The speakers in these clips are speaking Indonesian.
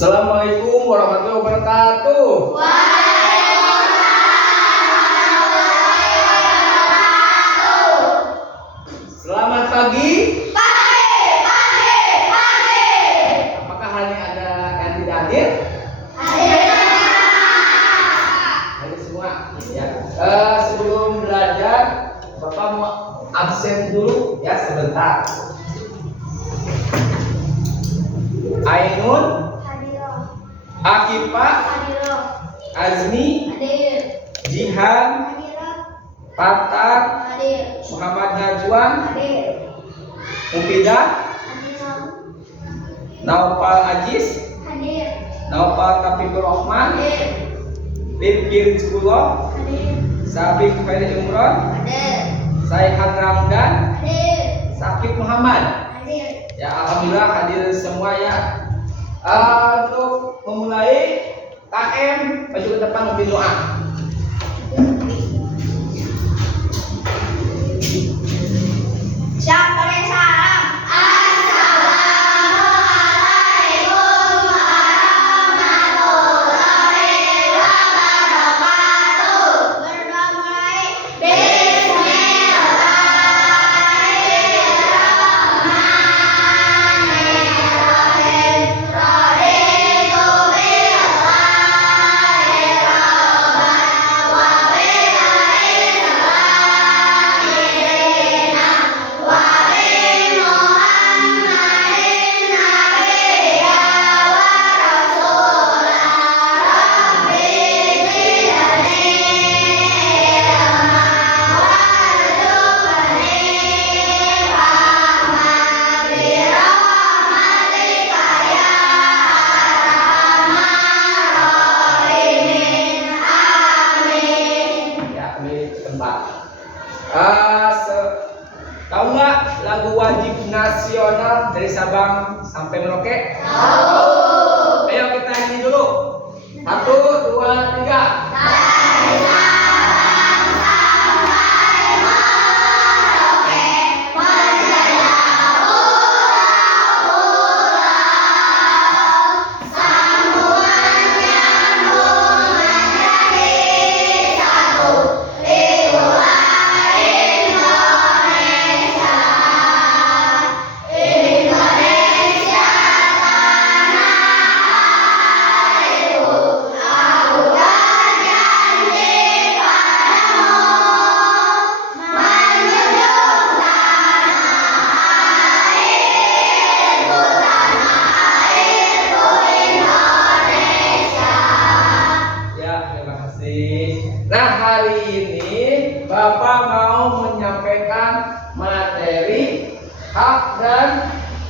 Assalamualaikum warahmatullahi wabarakatuh. Selamat pagi. Apakah hari ini ada yang tidak hadir? Hadir semua. Ya. Sebelum belajar, Bapak mau absen dulu ya sebentar. Ainun, Akifah, Azmi, Jihan, Fatak, Muhammad Najwan, Mufidah, Naufal Aziz, Naufal Taufikur Rahman, Rifki Rizkullah, Sabik Ferry Imron, Saihan Ramdan, Sakib Muhammad. Ya, alhamdulillah hadir semua ya. Untuk memulai KM, maju ke depan memberi doa. Siapa yang salam? Assalamualaikum warahmatullahi wabarakatuh. Berdoa mulai. Bismillahirrahmanirrahim. Raditu billahi rabban wa billahi dina wa bi Muhammadin nabiyya wa rasulah. Rabbi zidni ilma warzuqni fahma birahmatika ya arhamar rahimin. Amin. Ya, ambil tempat. Tahu nggak lagu wajib nasional dari Sabang sampai Merauke? Tahu. Ayo kita nyanyi dulu. 1, 2, 3. Dari Sabang sampai Merauke, menjajah pulau-pulau, sambungan nyambung menjadi satu, itulah Indonesia. Indonesia tanah airku, aku berjanji padamu, menjunjung tanah airku Indonesia. Ya, terima kasih. Nah, hari ini Bapak mau menyampaikan materi hak dan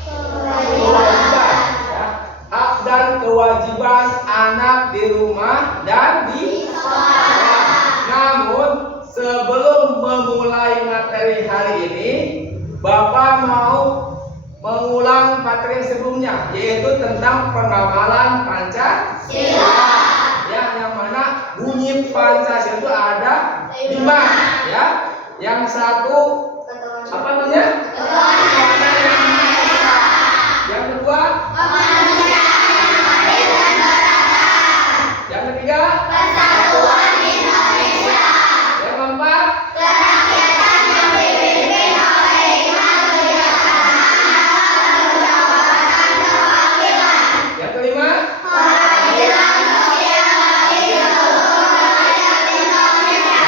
kewajiban. Ya. Hak dan kewajiban anak di rumah dan di sekolah. Namun, sebelum memulai materi hari ini, Bapak mau mengulang materi sebelumnya, yaitu tentang pengawalan Pancasila. Ya, yang mana bunyi Pancasila itu ada 5 ya. Yang satu apa namanya? Ketuhanan yang Maha Esa. Yang kedua, yang ketiga, Persatuan Indonesia. yang keempat, Kerakyatan yang dipimpin oleh Imam kebijaksanaan dalam musyawaratan perwakilan. yang kelima, Peradilan sosial bagi seluruh rakyat Indonesia.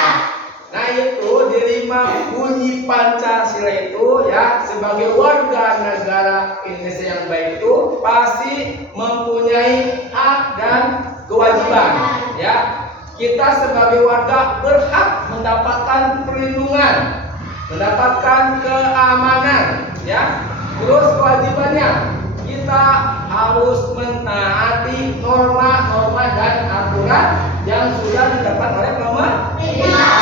nah itu di 5 bunyi Pancasila itu ya, sebagai warga negara Indonesia yang baik itu pasti mempunyai hak dan kewajiban ya. Kita sebagai warga berhak mendapatkan perlindungan, mendapatkan keamanan ya. Terus kewajibannya kita harus mentaati norma-norma dan aturan yang sudah didapat oleh pemerintah.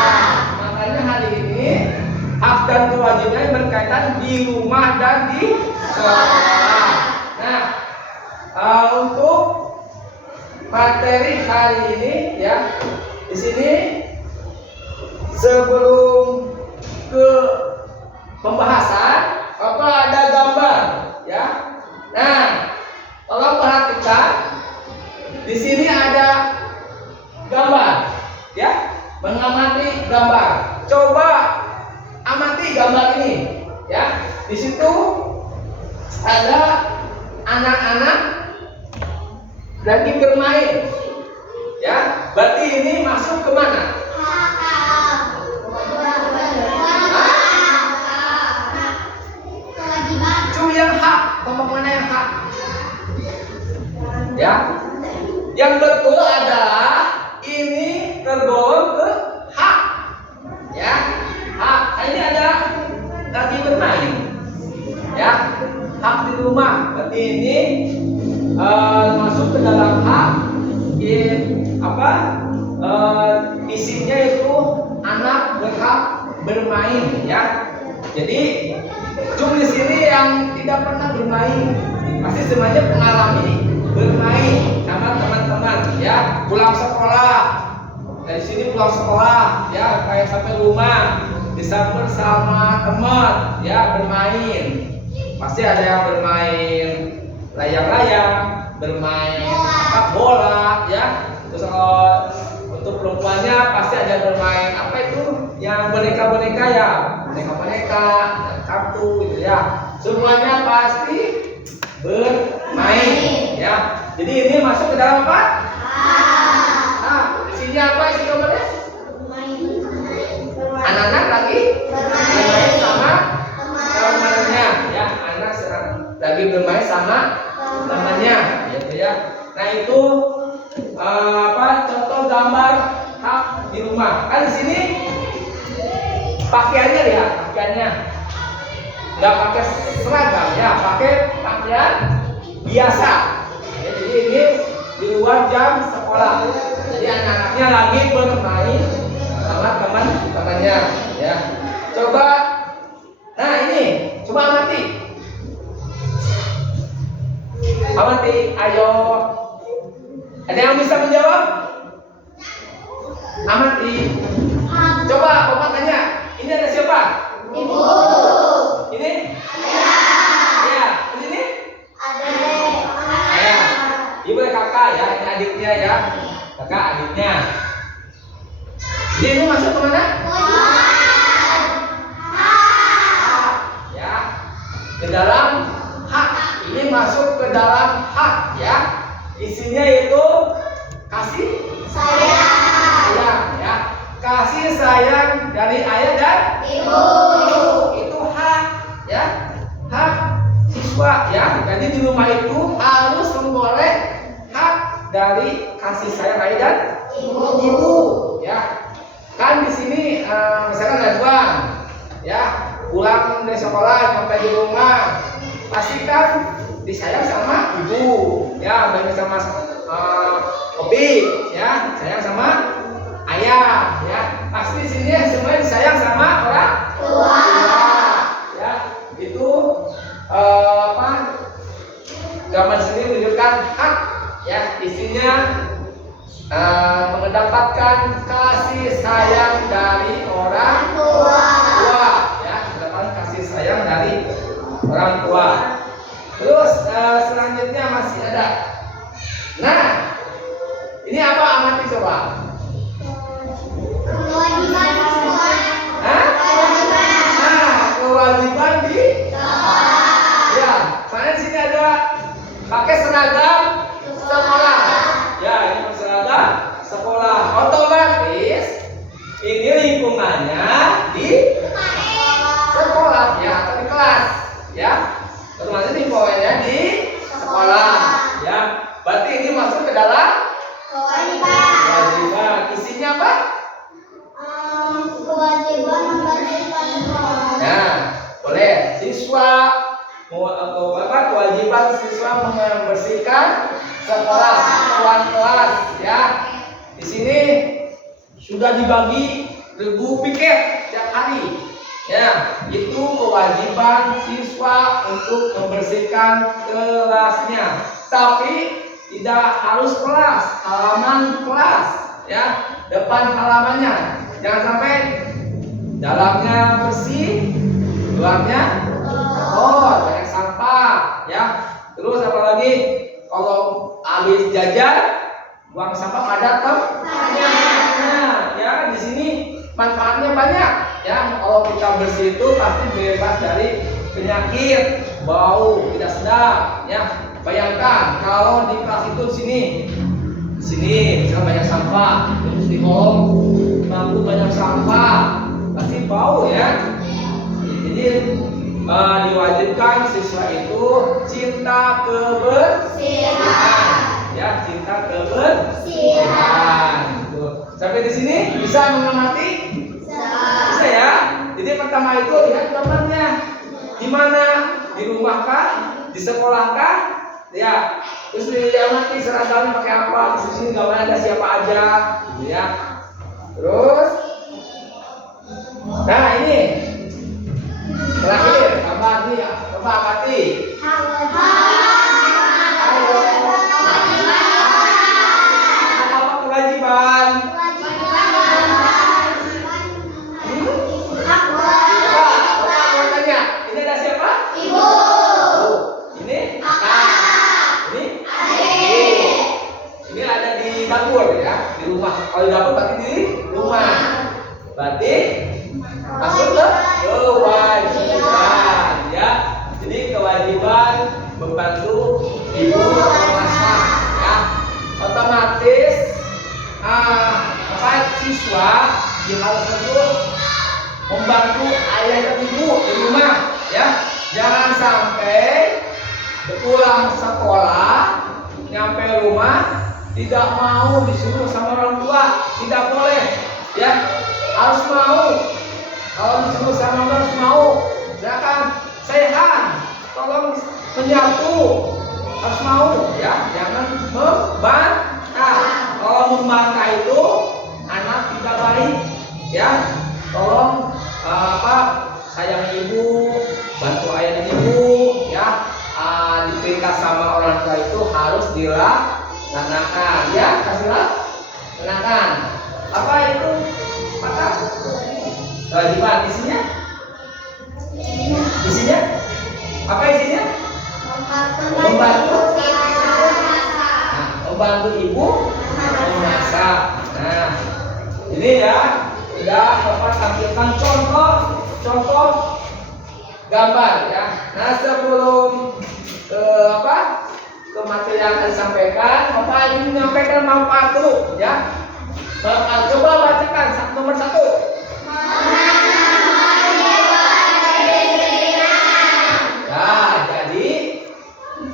Makanya hari ini hak dan kewajibannya berkaitan di rumah dan di sekolah. Nah, untuk materi hari ini ya, di sini sebelum ke pembahasan apa ada gambar ya. Nah, tolong perhatikan di sini ada gambar, ya, mengamati gambar. Coba amati gambar ini, ya. Di situ ada anak-anak lagi bermain, ya. Berarti ini masuk ke mana? Itu yang hak, kelompok mana yang hak? Ya, yang betul adalah ini tergolong ke hak, ya, hak. Nah, ini ada lagi bermain, ya, hak di rumah. Berarti ini masuk ke dalam hak. Isinya itu anak berhak bermain, ya. Jadi cuma di sini yang tidak pernah bermain, pasti semuanya mengalami bermain sama teman-teman, ya. Pulang sekolah, dari sini pulang sekolah, ya, kayak sampai rumah disambut sama teman, ya, bermain. Pasti ada yang bermain layang-layang, bermain sepak bola, ya. Terus kalau untuk perempuannya pasti ada bermain apa itu yang boneka-boneka, ya, boneka-boneka, kartu gitu, ya. Semuanya pasti bermain, ya. Jadi ini masuk ke dalam apa? Nah, isinya apa isi gambarnya? Anak-anak lagi bermain sama temannya, ya. Anak lagi bermain sama temannya, gitu, ya. Nah, itu contoh gambar hak di rumah. Kan di sini pakaiannya, lihat pakaiannya nggak pakai seragam, ya, pakai pakaian biasa, ya. Jadi ini di luar jam sekolah, jadi anak-anaknya lagi bermain sama teman-temannya, ya. Coba, nah ini coba amati, ayo. Ada yang bisa menjawab? Amati. Coba Bapak tanya, ini ada siapa? Ibu. Ini? Ya. Ini nih? Adik. Ya. Ibu dan kakak, ya. Ini adiknya, ya. Kakak adiknya. Ini masuk ke mana? Ya. Ke dalam hak. Ini masuk ke dalam hak, ya. Isinya itu kasih sayang, ya. Kasih sayang dari ayah dan ibu. Itu hak, ya. Hak siswa, ya. Jadi di rumah itu harus memperoleh hak dari kasih sayang ayah dan ibu, ya. Kan di sini misalkan Najwan, ya, pulang dari sekolah sampai di rumah, pastikan disayang sama ibu, ya, banyak sama Obi, ya, sayang sama ayah, ya. Pasti di sini semuanya disayang sama orang tua, ya. Itu gambar sini menunjukkan hak, ya, isinya mendapatkan kasih sayang dari orang tua, ya, mendapatkan kasih sayang dari orang tua. Terus selanjutnya masih ada. Nah, ini apa amati coba? Kewajiban sekolah. Hah? Nah, kewajiban di sekolah. Ya, soalnya di sini ada pakai seragam sekolah. Ya, ini seragam sekolah. Otomatis ini lingkungannya di sekolah, ya, atau di kelas, ya. Otomatis lingkungannya di sekolah, ya. Berarti ini masuk ke dalam kewajiban. Isinya apa? Kewajiban membersihkan sekolah. Nah, boleh. Siswa kewajiban siswa membersihkan sekolah, ruang kelas, ya. Di sini sudah dibagi regu piket tiap hari, ya. Itu kewajiban siswa untuk membersihkan kelasnya. Tapi tidak harus kelas, halaman kelas, ya, depan halamannya. Jangan sampai dalamnya bersih, luarnya kotor, banyak sampah, ya. Terus apalagi kalau habis jajan buang sampah pada tempatnya. Ya, di sini manfaatnya banyak. Ya, kalau kita bersih itu pasti bebas dari penyakit, bau tidak sedap. Ya, bayangkan kalau di kelas itu di sini misalnya banyak sampah, terus di kolom bangku banyak sampah, pasti bau ya. Jadi diwajibkan siswa itu cinta kebersihan, ya cinta kebersihan. Sampai di sini bisa mengamati? Bisa ya. Jadi pertama itu lihat gambarnya. Di mana? Di rumah kah? Di sekolah kah? Ya. Terus diamati seragamnya pakai apa? Di sini gambarnya ada siapa aja, gitu ya. Terus, nah ini terakhir gambar nih, coba amati. Apa kewajiban? Ini ada siapa? Ibu. Ini? Ini? Ini ada di dapur ya, di rumah. Kalau di dapur berarti di rumah. Berarti masuk ke kewajiban ya. Jadi kewajiban membantu ibu memasak ya. Otomatis siswa harus membantu ayah dan ibu di rumah ya. Jangan sampai pulang sekolah nyampe rumah tidak mau disuruh sama orang tua, tidak boleh ya, harus mau. Kalau disuruh sama orang harus mau. Misalkan Sehan tolong menyapu, harus mau ya, jangan membantah. Kalau membantah itu anak tidak baik ya. Tolong sayang ibu, bantu ayah dan ibu ya. Diperintah sama orang tua itu harus dilaksanakan ya, kasihlah laksanakan. Apa itu? Maka kewajiban isinya apa isinya? Membantu ibu memasak. Nah, ini ya sudah Bapak tampilkan contoh gambar ya. Nah, sebelum ke materi yang akan disampaikan, Bapak ingin menyampaikan manfaat dulu ya. Bapak coba bacakan nomor 1. Nah, jadi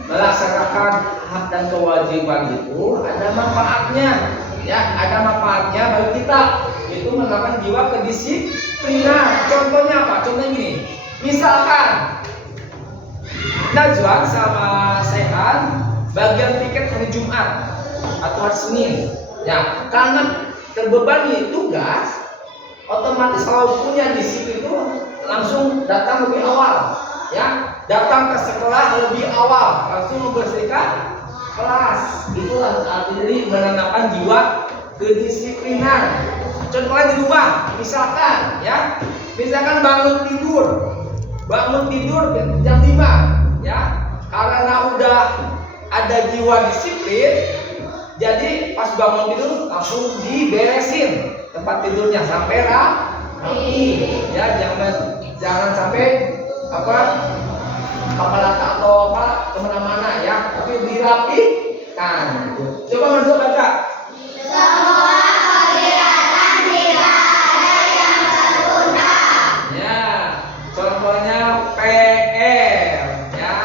melaksanakan hak dan kewajiban itu ada manfaatnya ya, ada manfaatnya bagi kita. Itu menambahkan jiwa kedisiplinan. Contohnya apa? Contohnya gini. Misalkan Najwa sama Sehan bagian tiket hari Jumat atau hari Senin. Ya, karena terbebani tugas, otomatis kalau punya disiplin itu langsung datang lebih awal. Ya, datang ke sekolah lebih awal, langsung membersihkan kelas. Itulah artinya menanamkan jiwa kedisiplinan. Contohnya di rumah, misalkan bangun tidur jam 5 ya, karena udah ada jiwa disiplin, jadi pas bangun tidur langsung diberesin tempat tidurnya sampai rapi ya. Jangan sampai kepala atau kemana-mana ya, tapi dirapikan. Coba Manzo baca. Semua kegiatan tidak ada yang tertunda. Ya, contohnya PR ya.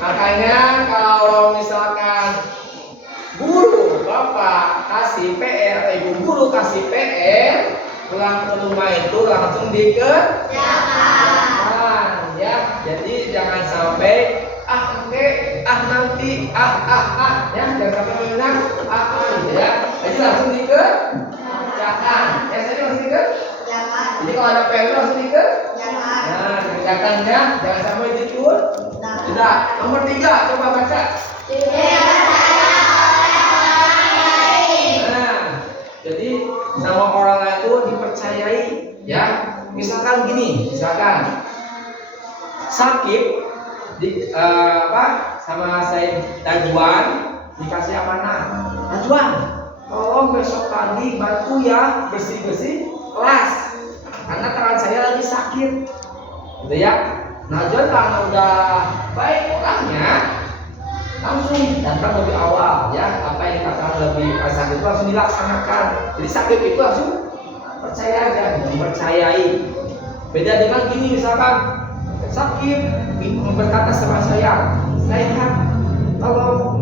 Makanya kalau misalkan guru Bapak kasih PR atau ibu guru kasih PR, pulang ke rumah itu langsung dikerjakan ya. Jadi jangan sampai nanti ya, jangan sampai menang gitu ya. Jadi langsung dikerjakan. Ya, saya langsung dikerjakan. Jadi kalau ada PR langsung dikerjakan. Nah, kerjakannya jangan sampai tidur. Tidak. Nomor 3, coba baca. Nah, jadi sama orang lain itu dipercayai ya. Misalkan gini, Sakib sama saya Tajwan dikasih amanah. Najwan, tolong besok pagi bantu ya bersih-bersih kelas karena tangan saya lagi sakit, gitu ya. Najwan karena udah baik orangnya, langsung datang lebih awal ya. Apa yang dikatakan lebih sakit itu langsung dilaksanakan. Jadi sakit itu langsung percaya aja, mempercayai. Beda dengan gini, misalkan sakit berkata sama saya kalau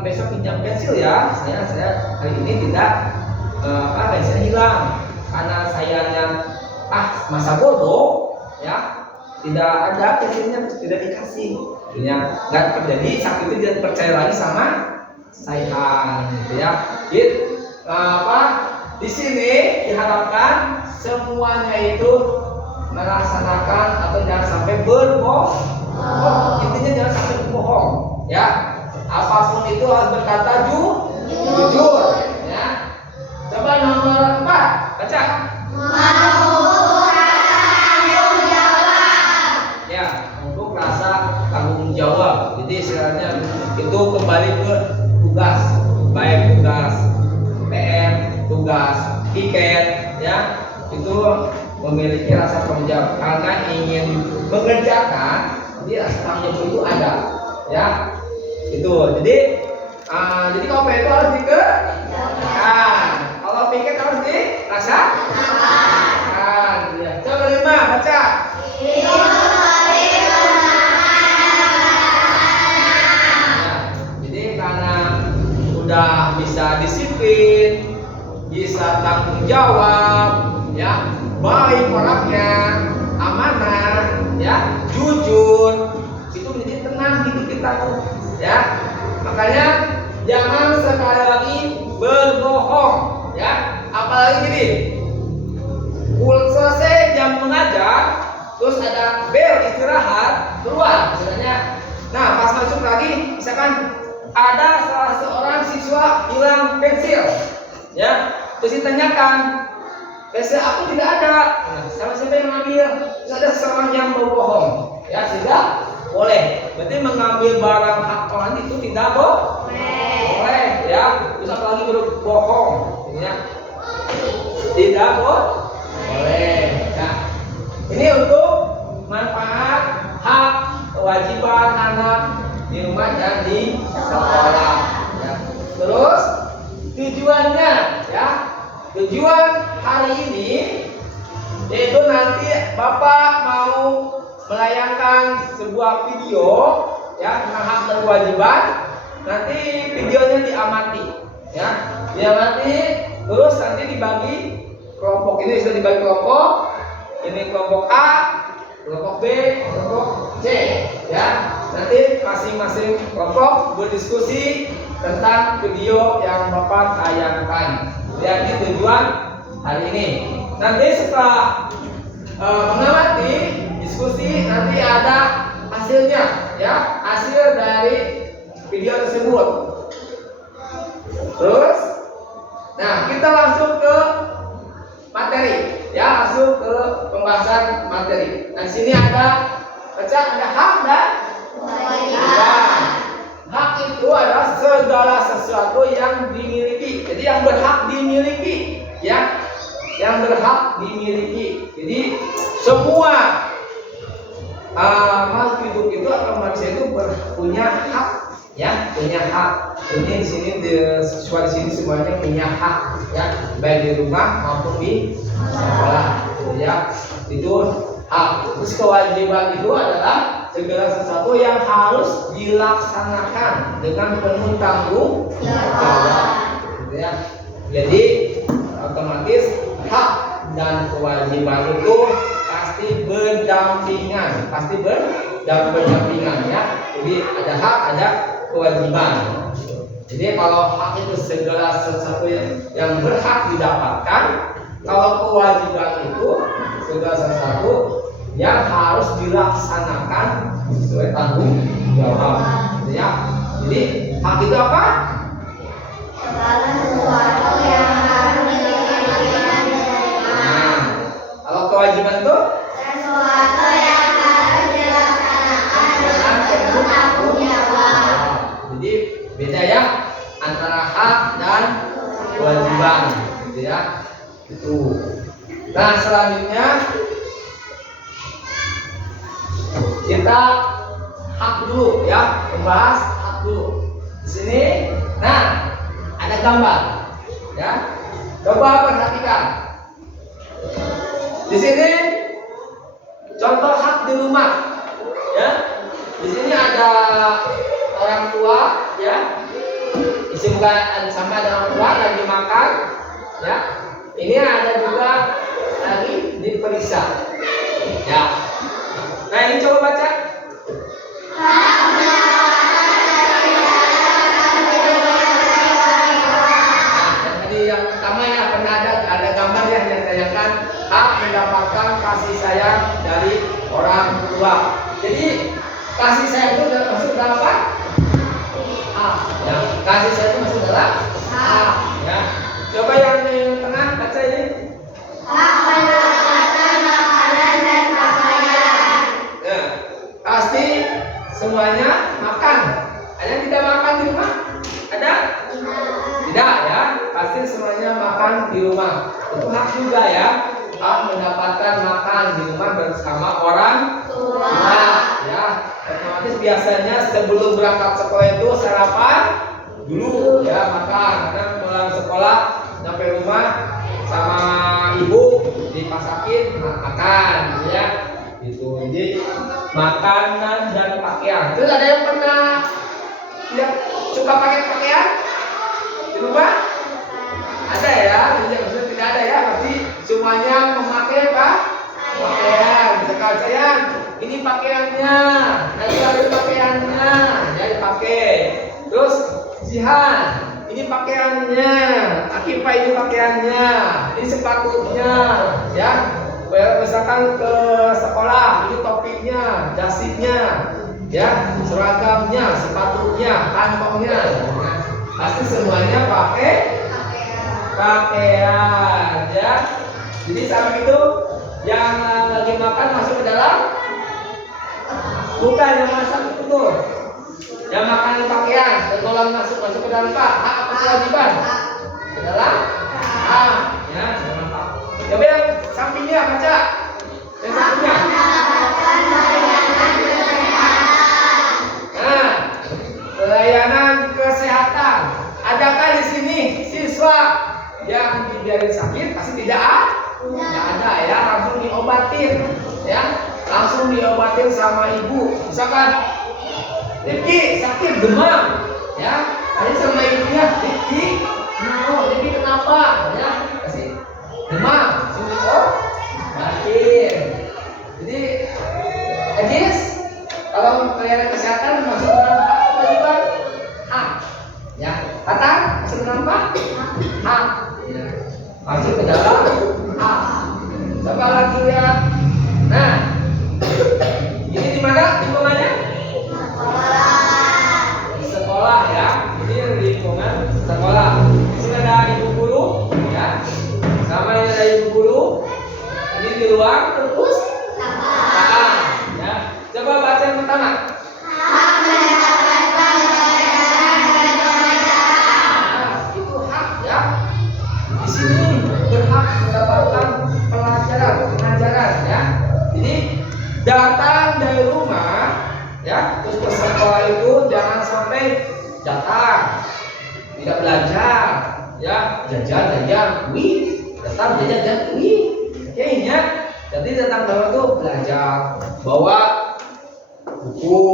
besok pinjam pensil ya, saya hari ini tidak pensilnya hilang karena sayanya masa bodoh ya, tidak ada pensilnya, tidak dikasih, ya nggak terjadi sakit itu tidak percaya lagi sama saya, gitu ya. Jadi di sini diharapkan semuanya itu melaksanakan atau jangan sampai berbohong. Intinya jangan sampai berbohong, ya. Apapun itu harus berkata jujur, ya. Coba nomor 4, baca. Ya, untuk rasa tanggung jawab. Jadi istilahnya itu kembali ke tugas, baik tugas PM, tugas piket, ya. Itu memiliki rasa tanggung jawab karena ingin mengerjakan. Jadi rasa tanggung jawab itu ada, ya. Itu. Jadi kalau PM itu harus dikerjakan. Kalau piket harus dirasakan. Ya. Coba 5, baca. Jadi karena udah bisa disiplin, bisa tanggung jawab, ya, baik orangnya, amanah, ya, jujur, itu menjadi tenang hidup kita tuh, ya. Makanya jangan sekali lagi berbohong, ya. Apalagi gini, selesai jam mengajar, terus ada bel istirahat, keluar misalnya. Nah, pas masuk lagi, misalkan ada salah seorang siswa hilang pensil, ya, terus ditanyakan, pensil aku tidak ada. Nah, sama siapa yang ngambil? Terus ada seorang yang berbohong, ya, tidak boleh. Berarti mengambil barang hak orang itu tidak boleh, ya. Terus apalagi berbohong, ya, tidak boleh. Nah, ini untuk manfaat hak kewajiban anak di rumah dan di sekolah, ya. Terus tujuannya, ya, tujuan hari ini yaitu nanti Bapak mau melayangkan sebuah video, ya, tentang hak dan kewajiban. Nanti videonya diamati, ya, diamati, terus nanti dibagi kelompok. Ini sudah dibagi kelompok. Ini kelompok A, kelompok B, kelompok C, ya. Nanti masing-masing kelompok berdiskusi tentang video yang Bapak tayangkan. Ya, ini tujuan hari ini. Nanti setelah mengamati diskusi, nanti ada hasilnya, ya, hasil dari video tersebut. Terus, nah, kita langsung ke materi, ya, langsung ke pembahasan materi. Nah, di sini ada hak dan kewajiban. Hak itu adalah segala sesuatu yang dimiliki. Jadi yang berhak dimiliki, ya, yang berhak dimiliki. Jadi semua makhluk hidup itu atau manusia itu punya hak, ya, punya hak. Ini di sini siswa di sini semuanya punya hak, ya, baik di rumah maupun di sekolah, ya. Itu hak. Terus kewajiban itu adalah segala sesuatu yang harus dilaksanakan dengan penuh tanggung jawab, gitu ya. Jadi otomatis hak dan kewajiban itu pasti berdampingan, ya. Jadi ada hak, ada kewajiban. Jadi kalau hak itu segala sesuatu yang berhak didapatkan, kalau kewajiban itu segala sesuatu yang harus dilaksanakan sesuai tanggung jawab, gitu ya. Jadi hak itu apa? Segala sesuatu yang harus dilaksanakan. Nah, kalau kewajiban itu Sesuatu yang harus dilaksanakan dengan penuh tanggung jawab. Jadi beda, ya, antara hak Nah, selanjutnya kita hak dulu ya, membahas hak dulu. Di sini, nah ada gambar, ya. Coba perhatikan. Di sini contoh hak di rumah, ya. Di sini ada orang tua, ya. Isi bukan sama ada orang tua lagi makan, ya. Ini ada juga lagi diperiksa, ya. Nah ini coba baca. Tadi yang pertama ya pernah ada gambar ya yang ditayangkan hak mendapatkan kasih sayang dari orang tua. Jadi kasih sayang itu masuk dalam apa? Hak. Ya, kasih sayang itu masuk dalam hak. Ya. Coba yang tengah baca ini. Hak mendapatkan makanan dan pakaian. Ya, pasti semuanya makan. Ada yang tidak makan di rumah? Ada? Tidak ya, pasti semuanya makan di rumah. Itu hak juga ya, hak mendapatkan makan di rumah bersama orang tua. Ya, otomatis biasanya sebelum berangkat sekolah itu sarapan dulu ya, makan. Karena pulang sekolah sampai rumah sama ibu dipasakin makan ya, gitu. Jadi makanan dan pakaian. Terus ada yang pernah tidak suka pakai pakaian di rumah? Ada ya, maksudnya tidak ada ya, berarti semuanya memakai pakaian. Misalkan saya, ini pakaiannya, nanti ada pakaiannya, ya dipakai. Terus Jihan, ini pakaiannya, Akifah ini pakaiannya, ini sepatunya, ya. Misalkan ke sekolah, ini topinya, dasnya, ya, seragamnya, sepatunya, kantongnya. Pasti semuanya pakai pakaian, ya. Jadi saat itu yang lagi makan masuk ke dalam, bukan yang masak itu tuh, yang makan pakaian, tergolong masuk ke dalam hak atau kewajiban? Ke dalam hak, ya. Coba yang sampingnya baca, yang sampingnya. Nah, pelayanan kesehatan. Adakah di sini siswa yang dibiarin sakit? Pasti tidak ada ya, langsung diobatin ya, langsung diobatin sama ibu. Misalkan Rifki sakit demam ya, tadi sama ibunya, Rifki kenapa ya, kasih demam, sini obatin. Jadi Edis, kalau pelayanan kesehatan masuk dalam kewajiban hak ya, kata masuk dalam apa? Hak ya, masuk ke dalam hak. Coba lagi lihat. Nah, ini di mana lingkungannya? Di sekolah ya. Ini lingkungan sekolah. Di sini ada ibu guru ya. Sama ini ada ibu guru. Ini di ruang perpustakaan ya. Coba baca yang pertama. Hak mendapatkan pelajaran dan pengetahuan. Itu hak ya. Di sini berhak mendapatkan pengajaran ya. Jadi datang dari rumah ya, terus ke sekolah itu jangan sampai datang tidak belajar ya, jajan datang jajan kayaknya. Jadi datang dari itu belajar, bawa buku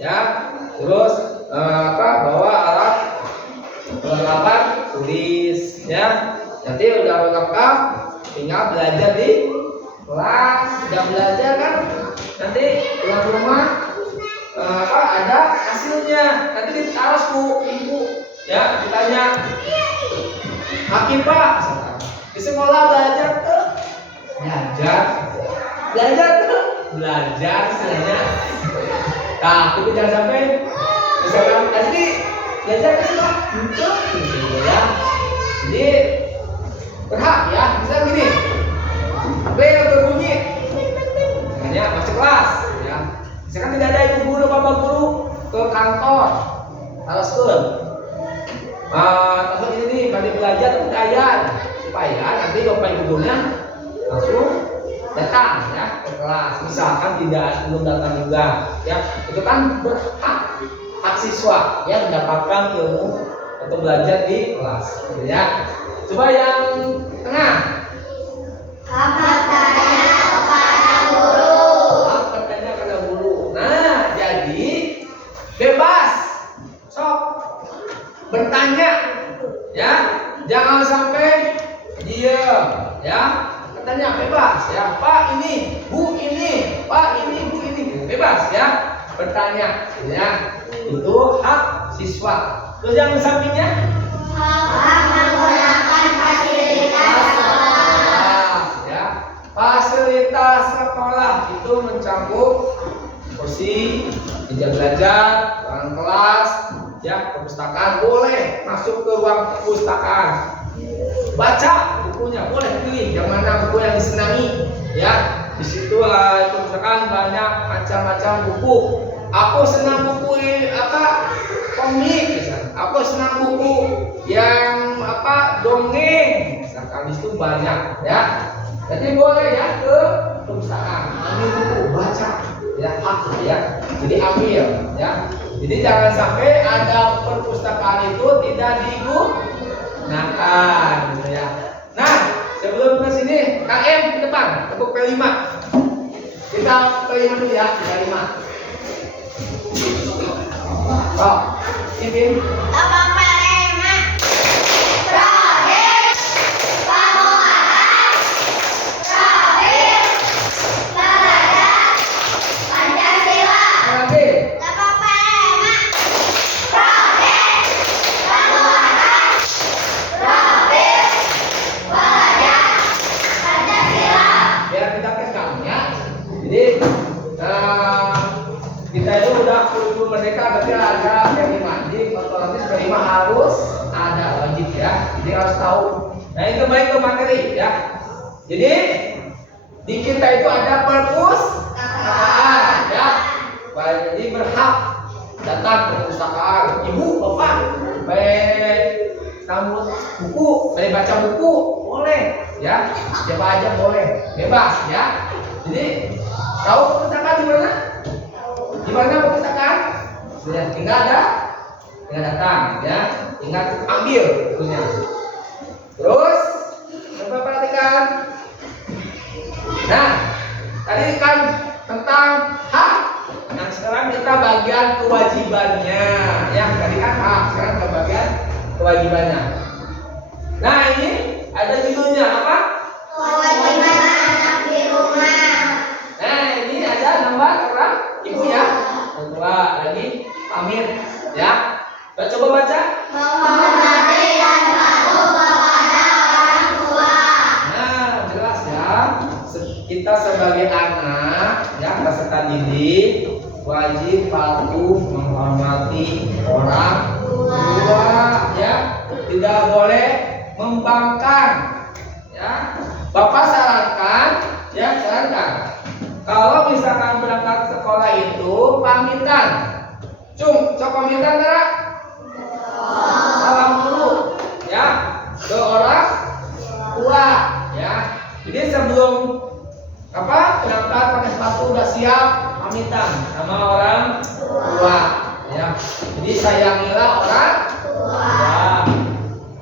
ya, terus bawa alat perlengkapan tulis ya. Nanti udah lengkap tinggal belajar di kelas. Udah belajar kan, nanti pulang ke rumah ada hasilnya, nanti ditaruh ku ibu ya, ditanya Akifah di sekolah belajar istilahnya. Nah itu jangan sampai misalkan tadi belajar ke sekolah gitu ya. Jadi berhak ya, misalnya gini, bel berbunyi, makanya masuk kelas ya. Misalkan tidak ada ibu guru bapak guru ke kantor atau sekolah, tahun ini pada belajar kebudayaan supaya nanti bapak ibu gurunya langsung datang ya ke kelas. Misalkan belum datang juga, ya itu kan berhak hak siswa ya mendapatkan ilmu atau belajar di kelas, gitu ya. Coba yang tengah. Hak bertanya kepada guru. Hak bertanya kepada guru. Nah, jadi bebas, sok bertanya, ya, jangan sampai diam, ya. Bertanya bebas, ya. Pak ini, Bu ini, Pak ini, Bu ini, bebas, ya. Bertanya, ya. Itu hak siswa. Terus yang sampingnya? Hak menggunakan fasilitas sekolah. Ya, fasilitas sekolah itu mencakup kursi, meja belajar, ruangan kelas, ya, perpustakaan boleh masuk ke ruang perpustakaan. Baca bukunya boleh pilih yang mana buku yang disenangi, ya. Di situ perpustakaan banyak macam-macam buku. Aku senang buku komik, misalnya. Aku senang buku yang dongeng, misalkan itu banyak, ya. Jadi boleh ya ke perpustakaan ambil buku baca, ya, hak ya. Jadi ambil, ya. Jadi jangan sampai ada perpustakaan itu tidak digunakan, gitu ya. Nah, sebelum ke sini KM ke depan untuk P5. Kita P5 dulu ya, P5. Oh, ini Bapak Perema. Prohib. Pamuahan. Prohib. Belajar. Pancasila. lagi. Bapak Perema. Prohib. Pamuahan. Prohib. Belajar. Pancasila. Biar kita kenal ya. Jadi kita itu udah kurikulum merdeka, berarti ada P5. Jadi otomatis P5 harus ada wajib ya. Jadi harus tahu. Nah, itu baik ke materi ya. Jadi di kita itu ada perpustakaan ya. Baik, jadi berhak datang ke perpustakaan. Ibu, bapak, baik kamu buku, baik baca buku, boleh ya. Siapa aja boleh, bebas ya. Jadi tahu perpustakaan di mana? Di mana perpustakaan? Sudah tinggal datang ya, ingat ambil bukunya. Terus coba perhatikan. Nah, tadi kan tentang hak. Nah, sekarang kita bagian kewajibannya. Ya, tadi kan hak, sekarang kita bagian kewajibannya. Nah, ini ada judulnya apa? Kewajiban anak di rumah. Nah, ini ada nomor orang ibu ya. Kedua lagi pamit ya. Coba baca. Menghormati dan patuh kepada orang tua. Nah, jelas ya. Kita sebagai anak ya, peserta didik wajib patuh menghormati orang tua ya. Tidak boleh membangkang ya. Bapak sarankan kalau misalkan berangkat sekolah itu pamitan. Cung, coba pamitan Tara. Salam dulu ya ke orang tua ya. Jadi sebelum berangkat pakai sepatu udah siap pamitan sama orang tua ya. Jadi sayangilah orang tua.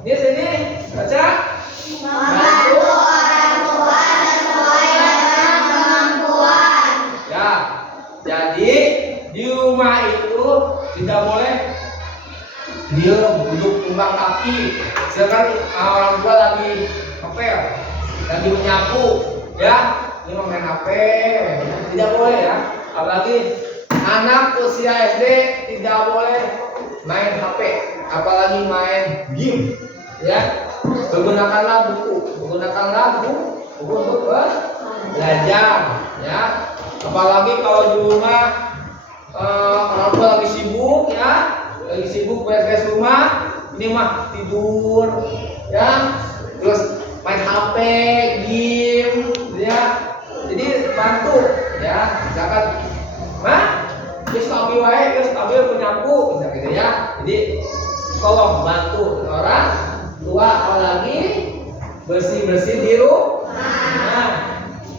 Di sini baca. Membantu orang tua sesuai dengan kemampuan. Ya, jadi di rumah itu tidak boleh diam duduk tumbang kaki. Sedangkan orang tua lagi ngepel, lagi menyapu, ya, ini main HP, tidak boleh ya. Apalagi anak usia SD tidak boleh main HP, apalagi main game, ya. Gunakanlah buku untuk belajar, ya. Apalagi kalau di rumah orang tua lagi sibuk ya, beres rumah, ini mah tidur ya, terus main HP, game ya. Jadi bantu ya, misalkan terus ambil wae, terus ambil penyapu misalnya gitu ya. Jadi tolong bantu orang tua, apalagi bersih-bersih di rumah. Nah,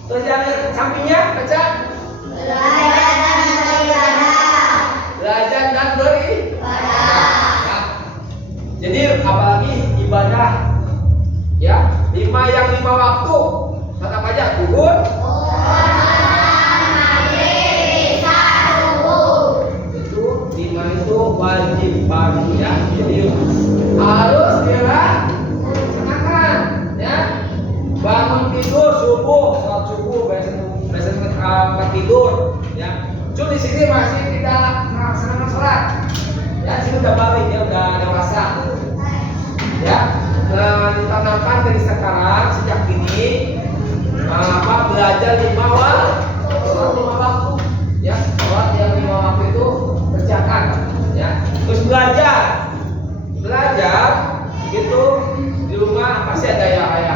Terus yang sampingnya baca belajar dan beribadah. belajar dan beribadah. Ya. Jadi apalagi ibadah ya, 5 waktu. Kata apa aja? Zuhur, itu 5 itu wajib banget ya. Jadi harus dilaksanakan ya. Bangun tidur subuh, sholat subuh, biasanya tidur ya. Cuma di sini masih tidak melaksanakan sholat. Ya, sini udah balik ya, udah dewasa. Ya, ditanamkan dari sekarang sejak dini belajar 5 waktu ya, sholat yang 5 waktu itu kerjakan ya. Terus belajar gitu di rumah pasti ada ayah,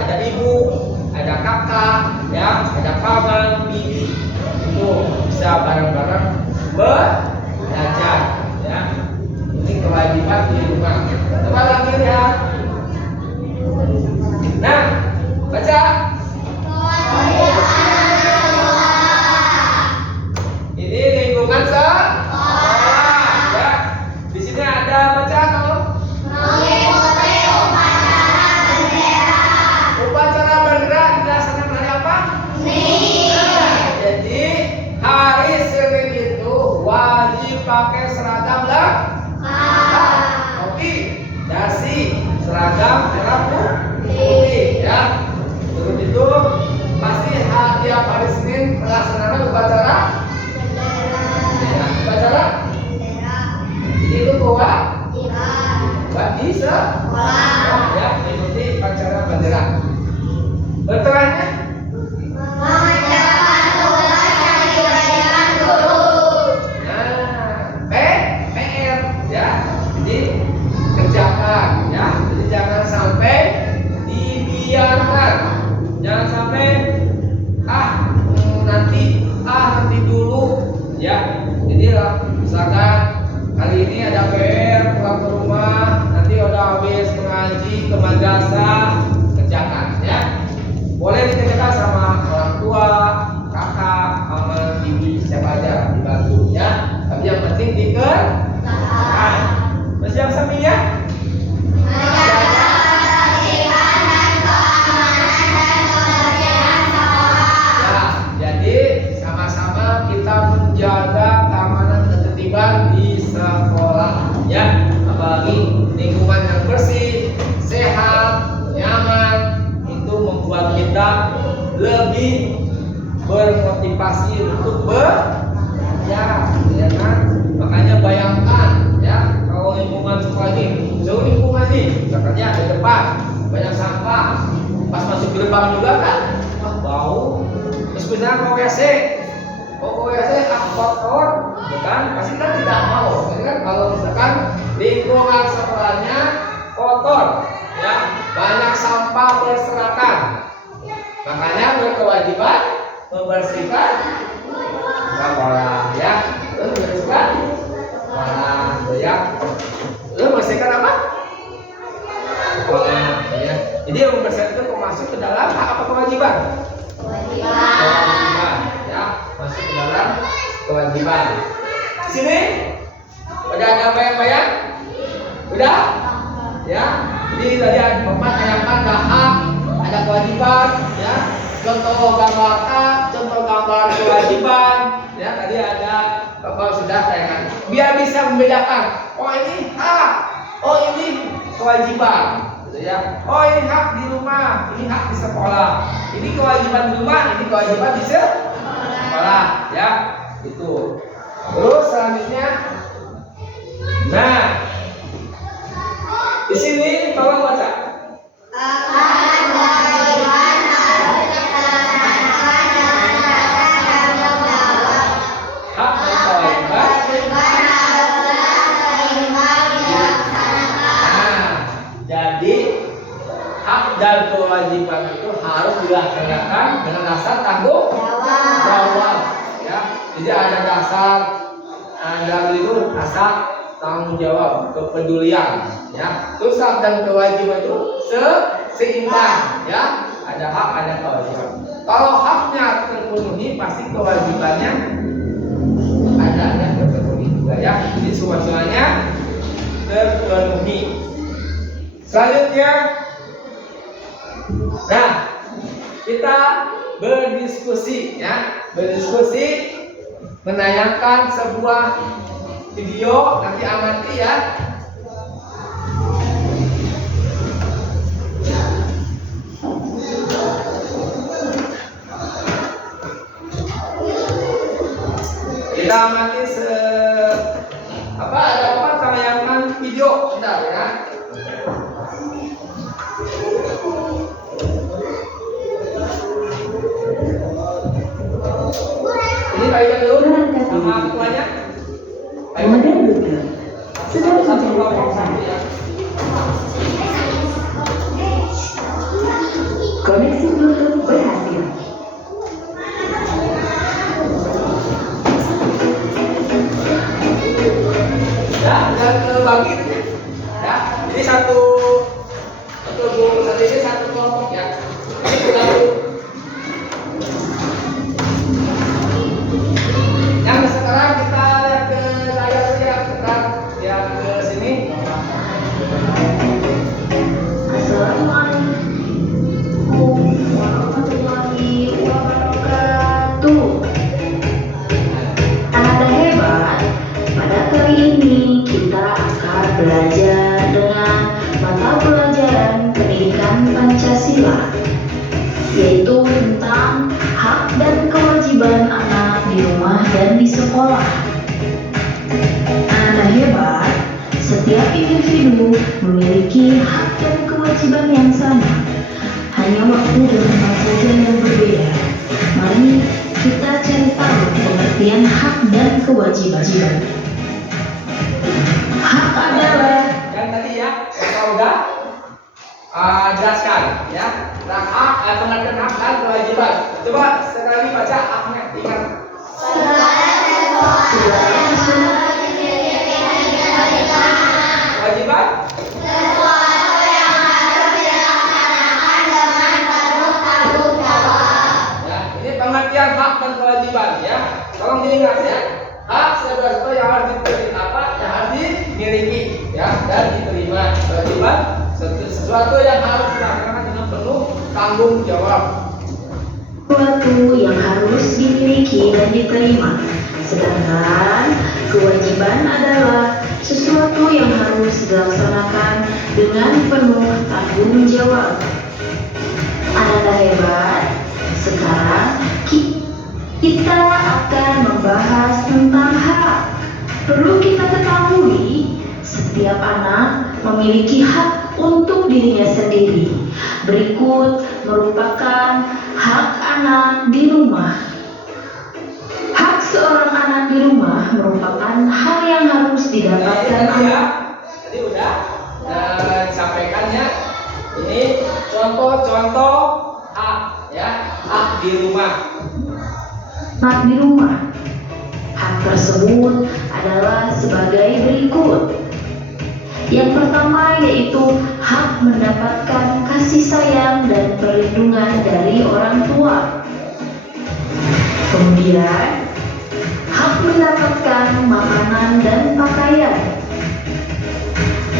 ada ibu, ada kakak ya, ada paman, bibi, itu bisa bareng-bareng belajar ya. Ini kewajiban di rumah. Coba lagi lihat. Nah, baca. Ini lingkungan sekolah ya. Di sini ada baca atau Mengikuti upacara bendera dilaksanakan hari apa? Senin. Jadi hari Senin itu wajib pakai seragam topi, dasi, seragam merah putih ya. Terus itu pasti tiap hari Senin melaksanakan upacara ya, upacara ini itu wajib sekolah ya, mengikuti upacara bendera. Bertanya? Mengerjakan tugas yang diberikan guru. Nah, PR ya, jadi kerjakan ya, jadi jangan sampai dibiarkan, jangan sampai nanti dulu ya. Jadi misalkan hari ini ada PR pulang ke rumah, nanti udah habis mengaji ke madrasah, kerjakan ya. Boleh dikerjakan sama orang tua, kakak, mama, bibi, siapa aja dibantu ya. Tapi yang penting dikerjakan. Masih yang sampingnya? Menjaga ketertiban dan keamanan dan kebersihan sekolah. Ya, jadi sama-sama kita menjaga keamanan dan ketertiban di sekolah ya. Apalagi lingkungan yang bersih, sehat, nyaman, itu membuat kita lebih bermotivasi untuk belajar ya kan. Makanya bayangkan ya, kalau lingkungan sekolah ini, jauh lingkungan nih, misalnya di depan banyak sampah, pas masuk ke depan juga kan bau. Terus misalnya mau WC kotor, bukan? Pasti kan tidak mau. Jadi kan kalau misalkan lingkungan sekolahnya kotor, ya banyak sampah berserakan, makanya berkewajiban membersihkan sekolah, ya. Terus membersihkan sekolah, ya. Terus membersihkan apa? Sekolah, ya. Jadi yang membersihkan itu masuk ke dalam apa kewajiban? Kewajiban, ya, masuk ke dalam kewajiban. Di sini udah ada bayang-bayang? Udah? Ya. Jadi tadi ada bayangkan ada hak, ada kewajiban, ya. Contoh gambar hak, contoh gambar kewajiban, ya. Tadi ada Bapak sudah bayangkan. Biar bisa membedakan, oh ini hak, oh ini kewajiban. Ya. Oh ini hak di rumah, ini hak di sekolah. Ini kewajiban di rumah, ini kewajiban di sekolah, ya. Itu. Terus selanjutnya, nah, di sini tolong baca. Akan kewajiban harus dilaksanakan dengan rasa tanggung jawab. Hak dan kewajiban. Kewajiban harus jelas seimbang dilaksanakan. Nah, jadi hak dan kewajiban itu harus dilaksanakan dengan dasar tanggung jawab, ya. Jadi ada dasar, ada itu dasar tanggung jawab, kepedulian, ya. Terus hak dan kewajiban itu seimbang, ya. Ada hak, ada kewajiban. Kalau haknya terpenuhi, pasti kewajibannya ada yang terpenuhi juga ya. Jadi semuanya terpenuhi. Selanjutnya, nah kita berdiskusi ya, berdiskusi menayangkan sebuah video, nanti amati ya. Kita amati ada apa tayangan video, bentar ya. Ini kaitan dulu sama ketuanya. Modern Google sudah mencari pesan. Koneksi Bluetooth berhasil. Ya, dan terbagi ya. Ini satu ini satu kelompok ya. Ini satu. Yang sekarang kita lihat ke layar saja, kita lihat ke sini. Assalamualaikum warahmatullahi wabarakatuh. Anak hebat, pada kali ini kita akan belajar dengan mata pelajaran pendidikan Pancasila, yaitu tentang hak dan kewajiban anak di rumah dan di sekolah. Anak hebat, setiap individu memiliki hak dan kewajiban yang sama, hanya waktu dan tempat saja yang berbeda. Mari kita cari tahu pengertian hak dan kewajiban. Hak adalah Yang tadi ya, kita udah jelaskan ya. Tentang hak, pengertian hak dan kewajiban. Coba sekali baca haknya, ingat. segala sesuatu Kewajiban? Ya, ini pengertian hak dan kewajiban ya. Tolong diingat ya. Hak sesuatu yang harus diterima, yang harus dimiliki ya dan diterima. Kewajiban sesuatu yang harus dilaksanakan dengan penuh tanggung jawab. yang harus dimiliki dan diterima. Sedangkan kewajiban adalah sesuatu yang harus dilaksanakan dengan penuh tanggung jawab. Anak hebat, sekarang kita akan membahas tentang hak. Perlu kita ketahui, setiap anak memiliki hak untuk dirinya sendiri. Berikut merupakan hak anak di rumah. Hak seorang anak di rumah merupakan hal yang harus didapatkan Tadi ya, tadi udah disampaikan ya. Ini contoh-contoh hak ya, hak di rumah. anak di rumah. Hak tersebut adalah sebagai berikut. Yang pertama yaitu hak mendapatkan kasih sayang dan perlindungan dari orang tua. Kemudian, hak mendapatkan makanan dan pakaian.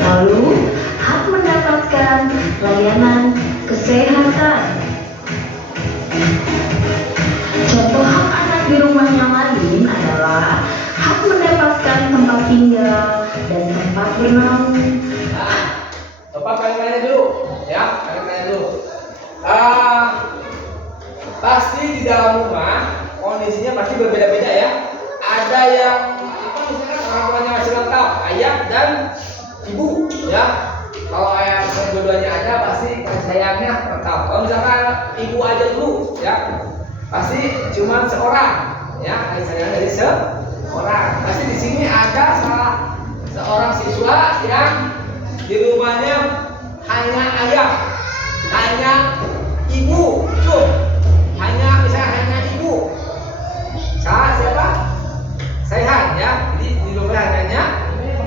Lalu, hak mendapatkan layanan kesehatan. Contoh hak anak di rumah yang lain adalah hak mendapatkan tempat tinggal dan tempat bernaung. Bapak tanya dulu ya, tanya dulu. Pasti di dalam rumah kondisinya pasti berbeda-beda ya. Ada yang misalkan orang tuanya masih lengkap, ayah dan ibu ya. Kalau ayah kedua-duanya ada pasti kasih sayangnya lengkap. Kalau misalkan ibu aja dulu ya, pasti cuma seorang ya, kasih sayang dari seorang. Pasti di sini ada seorang siswa yang di rumahnya hanya ayah, hanya ibu, tuh, misalnya hanya ibu. Siapa? Saihan ya. Jadi di rumah hanya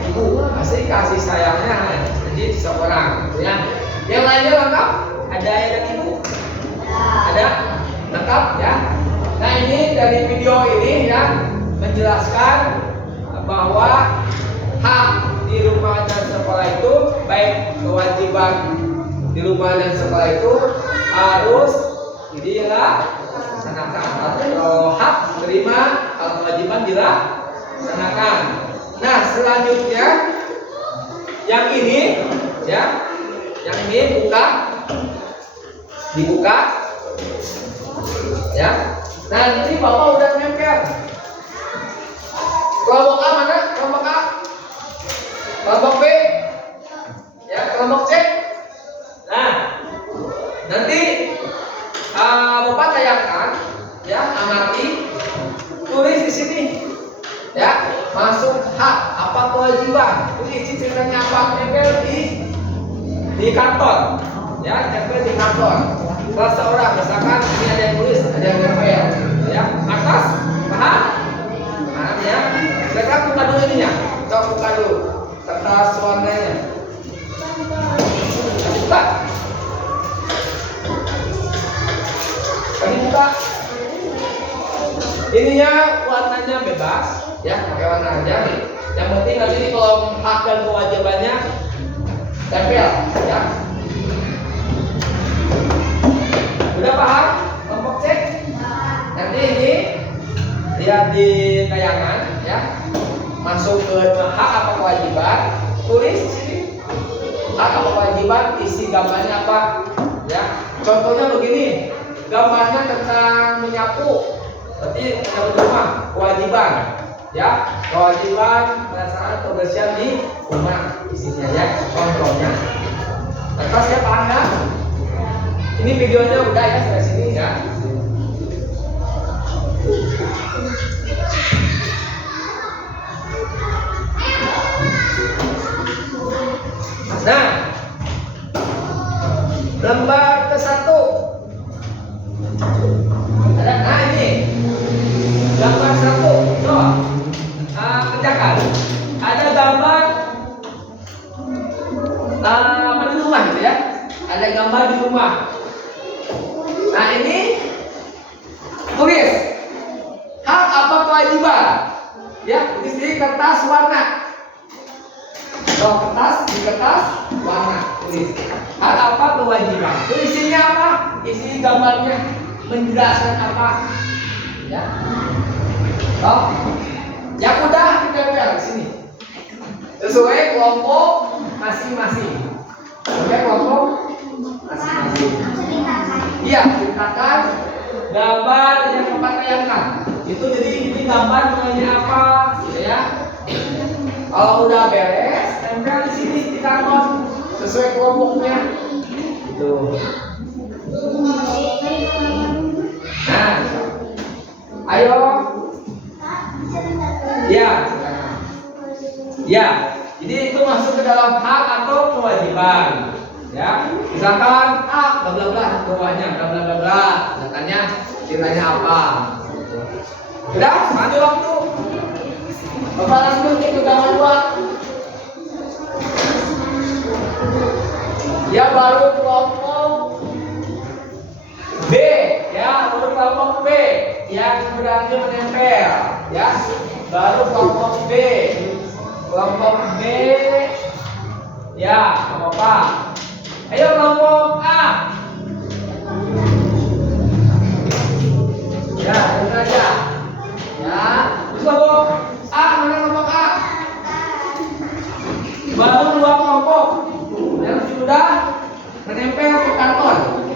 ibu, pasti kasih sayangnya jadi seorang, gitu ya. Yang lainnya lengkap, ada ayah dan ibu, ada Lengkap ya. Nah ini dari video ini ya menjelaskan bahwa hak di rumah dan sekolah itu, baik kewajiban di rumah dan sekolah itu harus dilaksanakan. Atau hak menerima atau kewajiban dilaksanakan. Nah selanjutnya yang ini ya, yang ini dibuka ya. Nah ini bapak udah nempel. Kelompok A mana? Kelompok A. Kelompok B. Ya, kelompok C. Nah, nanti bapak tayangkan, ya, amati, tulis di sini, ya, masuk hak apa kewajiban. Tulis ceritanya apa, nempel di kantor, ya, nempel di kantor. Kalau seorang, misalkan ini ada yang tulis, ada yang nempel, ya, atas, paham? Paham ya? Sekarang buka dulu ininya, coba buka dulu kertas warnanya. Buka. Kasih buka. Ininya warnanya bebas, ya, pakai warna aja. Yang penting nanti ini kalau hak dan kewajibannya tempel, ya. Udah paham? Kelompok C? Nanti ini lihat di tayangan, ya. Masuk ke hak apa kewajiban, tulis di sini. Hak apa kewajiban, isi gambarnya apa, ya. Contohnya begini, gambarnya tentang menyapu. Berarti menyapu di rumah, kewajiban, ya. Kewajiban pelaksanaan kebersihan di rumah, isinya ya, contohnya. Lantas ya paham ya? Ini videonya udah ya sampai sini ya. Nah, lembar ke-1 ada, nah ini gambar 1. So, kerjakan. Ada gambar apa di rumah gitu ya. Ada gambar di rumah. Nah ini tulis hak apa kewajiban, ya, tulis di kertas warna. So, di kertas warna tulis hak apa kewajiban. Isinya apa? Isi gambarnya menjelaskan apa, ya. So, yang udah ditempel di sini sesuai kelompok masing-masing. Sesuai kelompok masing-masing. Iya, ceritakan gambar yang bapak tayangkan. Itu jadi ini gambar mengenai apa, gitu ya. Kalau udah beres, tempel di sini di kantor sesuai kelompoknya. Gitu. Nah, ayo. Ya, ya. Jadi itu masuk ke dalam hak atau kewajiban. Ya, misalkan bla bla bla, bawahnya bla bla bla bla, misalkannya ceritanya apa. Udah, ambil waktu. Bapak langsung ke gambar 2. Ya, baru kelompok B, ya, baru kelompok B yang berarti menempel, ya. Baru kelompok B. Kelompok B, ya, apa-apa. Ayo kelompok A. Ya, itu aja. Ya, kelompok A, mana kelompok A? Baru 2 kelompok yang sudah menempel ke kantor.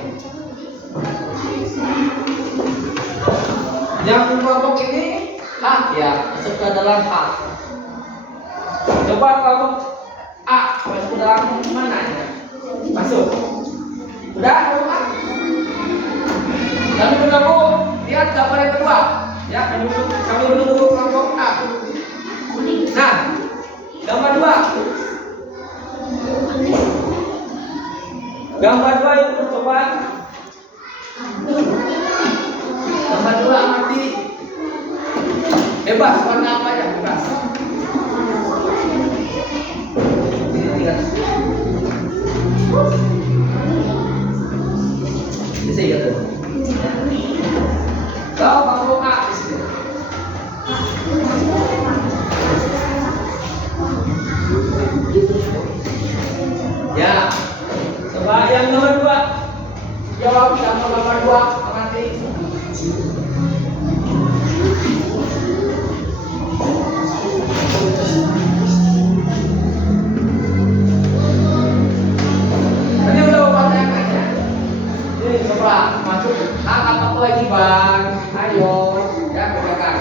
Yang kelompok ini hak, ya, masuk ke dalam hak. Coba kelompok A masuk ke dalam mana ya? Masuk. Udah, kelompok A. Kami menunggu, lihat gambar yang kedua. Ya, kami menunggu kelompok A. Nah, gambar 2. Gambar 2 itu coba. Gambar 2 amati. Bebas, warna apa ya? Bebas. Ini saya Ya. Coba yang nomor 2. Jawab sama nomor 2, amati. Ini udah pakai ya. Ini coba masuk hak atau kewajiban. Ayo, ya kerjakan.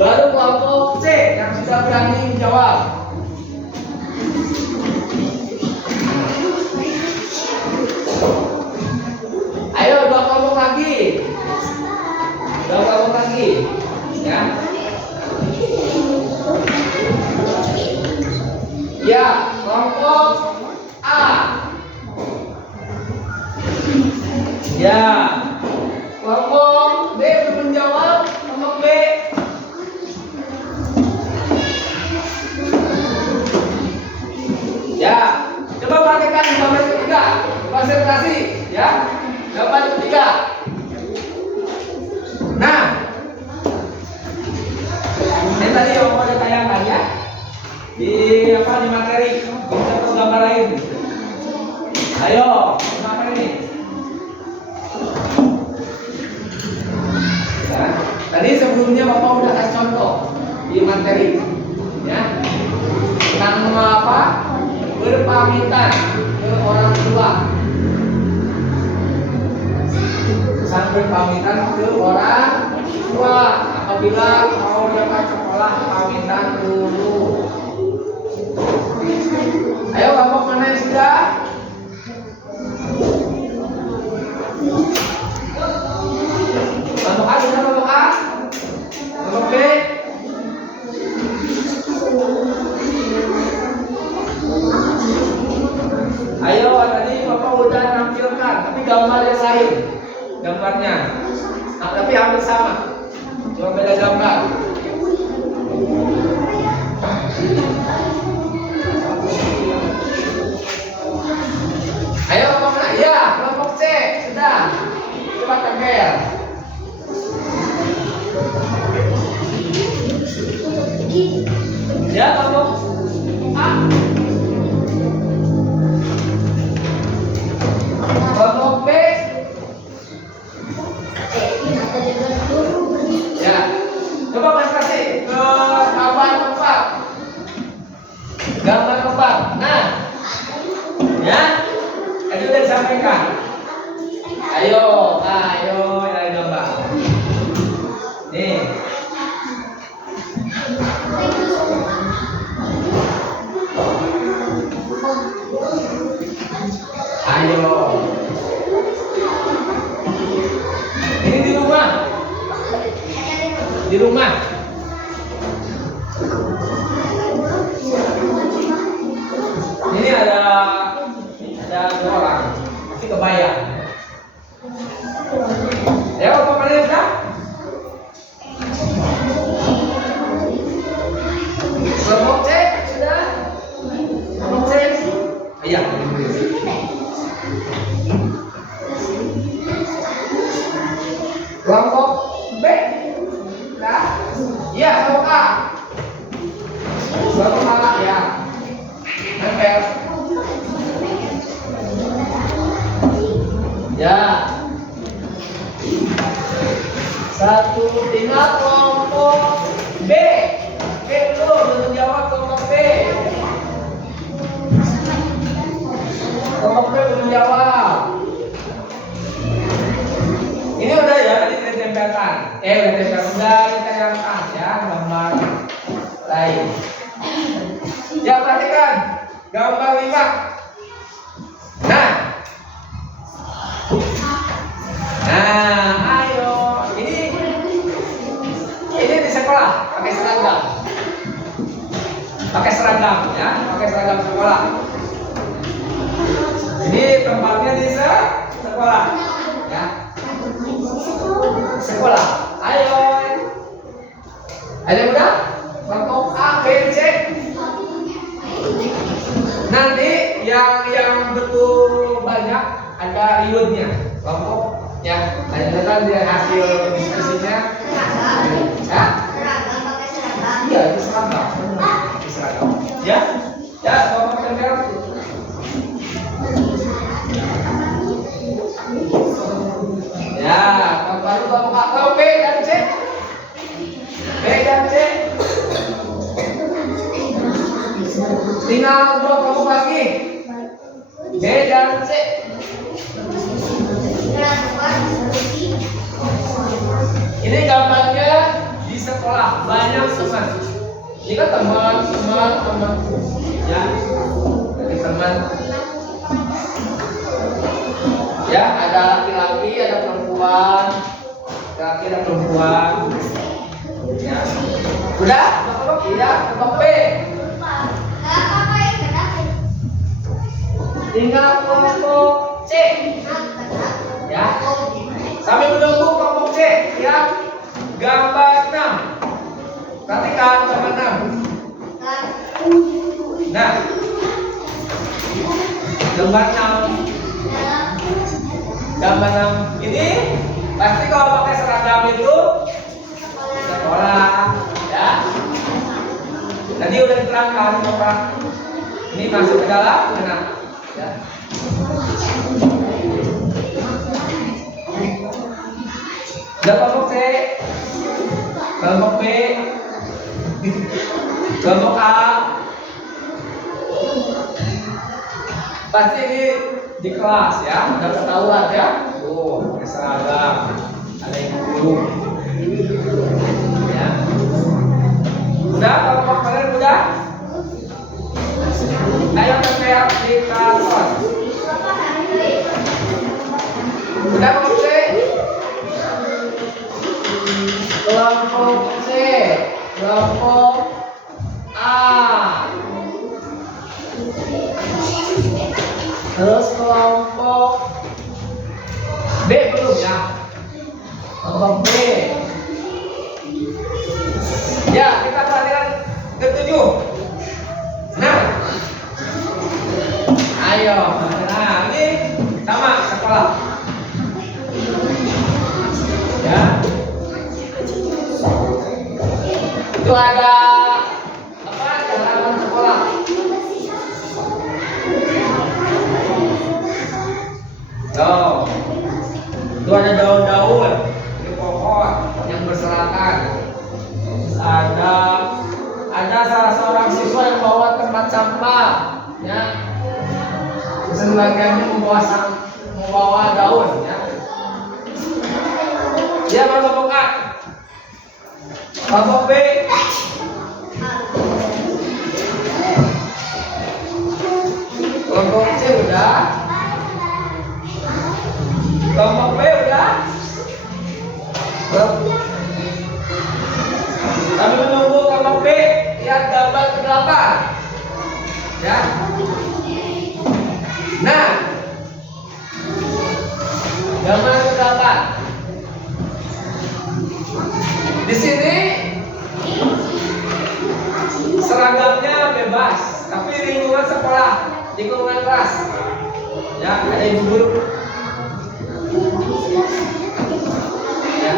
Baru kelompok C yang sudah berani menjawab. Ayo 2 kelompok lagi. 2 kelompok lagi. Ya. Ya, kelompok A. Ya. Kelompok B belum menjawab. Kelompok B. Ya, coba praktekkan gambar ketiga. Konsentrasi, ya. Gambar ketiga. Nah, ini tadi yang mau ditayangkan ya. Di materi. Bisa tuh gambar lain. Ayo, apa ini? Ya, tadi sebelumnya Bapak udah kasih contoh di materi, ya. Tentang apa? Berpamitan ke orang tua. Sampai pamitan ke orang tua. Apabila mau berangkat sekolah, pamitan dulu. Ayo kelompok mana yang sudah? Kelompok A sudah, kelompok A. Kelompok B. Ayo, tadi Bapak udah nampilkan, tapi gambar yang lain. Gambarnya, nah, tapi hampir sama, cuma beda gambar. Ayo kelompok mana? Ya, kelompok C sudah. Coba tempel. Ya, kelompok A. Kelompok B. Ya, coba konsentrasi ke gambar keempat. Gambar keempat. Nah, ya, itu udah disampaikan. Ayo, dari gambar. Nih. Ayo. Ini di rumah. Di rumah. Ini ada 2 orang. Pasti kebayang. Ya, apa mana sudah? Kelompok C sudah. Kelompok C. Iya. Kelompok B. Nah, iya kelompok A. Kelompok A ya. Nempel. Ya. Satu tinggal kelompok B. B belum jawab kelompok B. Kelompok B belum jawab. Ini udah ya, tadi ditempelkan. Udah ditayangkan ya gambar lain. Ya, perhatikan gambar 5. Nah, ayo. Ini di sekolah pakai seragam. Pakai seragam ya, pakai seragam sekolah. Ini tempatnya di sekolah. Ya. Sekolah. Ayo. Ada yang udah? Kelompok A, B, C. Nanti yang betul banyak ada rewardnya. Kelompok ya. Kan dia hasil diskusinya. Ya? Iya, itu seragam. Ya. Ya, kelompok yang B dan C. Ini gambarnya di sekolah banyak teman. Ini kan teman. Ya, ini teman. Ya, ada laki-laki, ada perempuan. Laki-laki ada perempuan. Ya. Udah? Iya, kelompok B. Tinggal kelompok C. Ya. Sambil menunggu kelompok C, lihat gambar 6. Perhatikan gambar 6. Nah, gambar 6. Gambar 6 ini pasti kalau pakai seragam itu sekolah, ya. Tadi udah diterangkan Bapak. Ini masuk ke dalam mana? Ya. Udah kelompok C, kelompok B, kelompok A. Pasti ini di kelas ya, udah ketahuan ya. Oh, pakai seragam, ada yang guru. Ya. Udah, kelompok kalian udah? Ayo kita aplikator. Udah kelompok C? Kelompok C, kelompok A, terus kelompok B belum ya? Kelompok B. Ya, kita perhatikan ketujuh. Nah, ayo. Nah, ini sama sekolah. Ya. Itu ada apa? Halaman sekolah. Tuh. Itu ada daun-daun di pohon yang berserakan. Ada salah seorang siswa yang bawa tempat sampah, ya. Sebagiannya membawa daun, ya. Dia kelompok A. Kelompok B. Kelompok C udah. Kelompok B udah. Kami menunggu kelompok B. Lihat gambar ke-8. Ya. Nah, gambar ke-8. Di sini seragamnya bebas, tapi lingkungan sekolah, lingkungan kelas. Ya, ada ibu guru. Ya.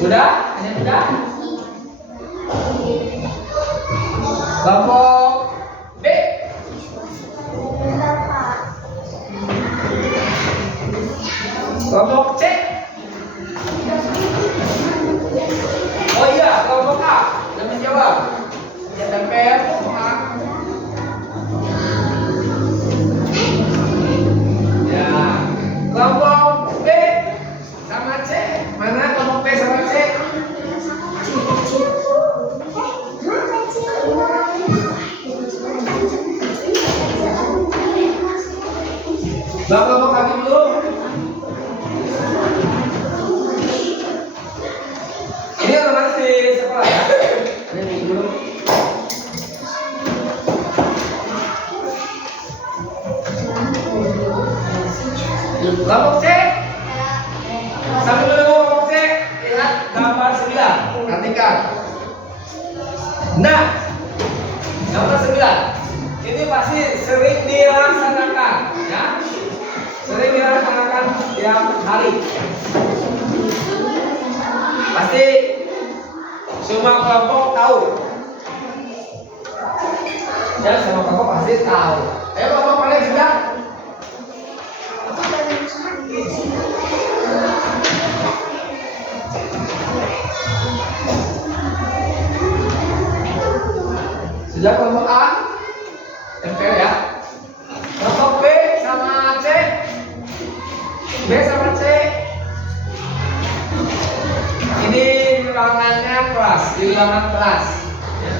Sudah? Hanya sudah? Kelompok B. Kelompok C. Oh iya, kelompok A. Jangan jawab. Ya, tempel kelompok A. Ya. Kelompok B sama C. Mana kelompok B sama C? Kelompok kaki dulu. Ini otomatis di sekolah ya. Ini dulu. Kelompok C. Sambil menunggu kelompok C, lihat gambar 9. Perhatikan. Nah, gambar 9. Ini pasti sering dilaksanakan, ya. Sering dilaksanakan tiap hari. Pasti semua kelompok tahu. Ya, semua kelompok pasti tahu. Ayo kelompok kalian sudah? Sudah kelompok A? di ruangan kelas. Ya.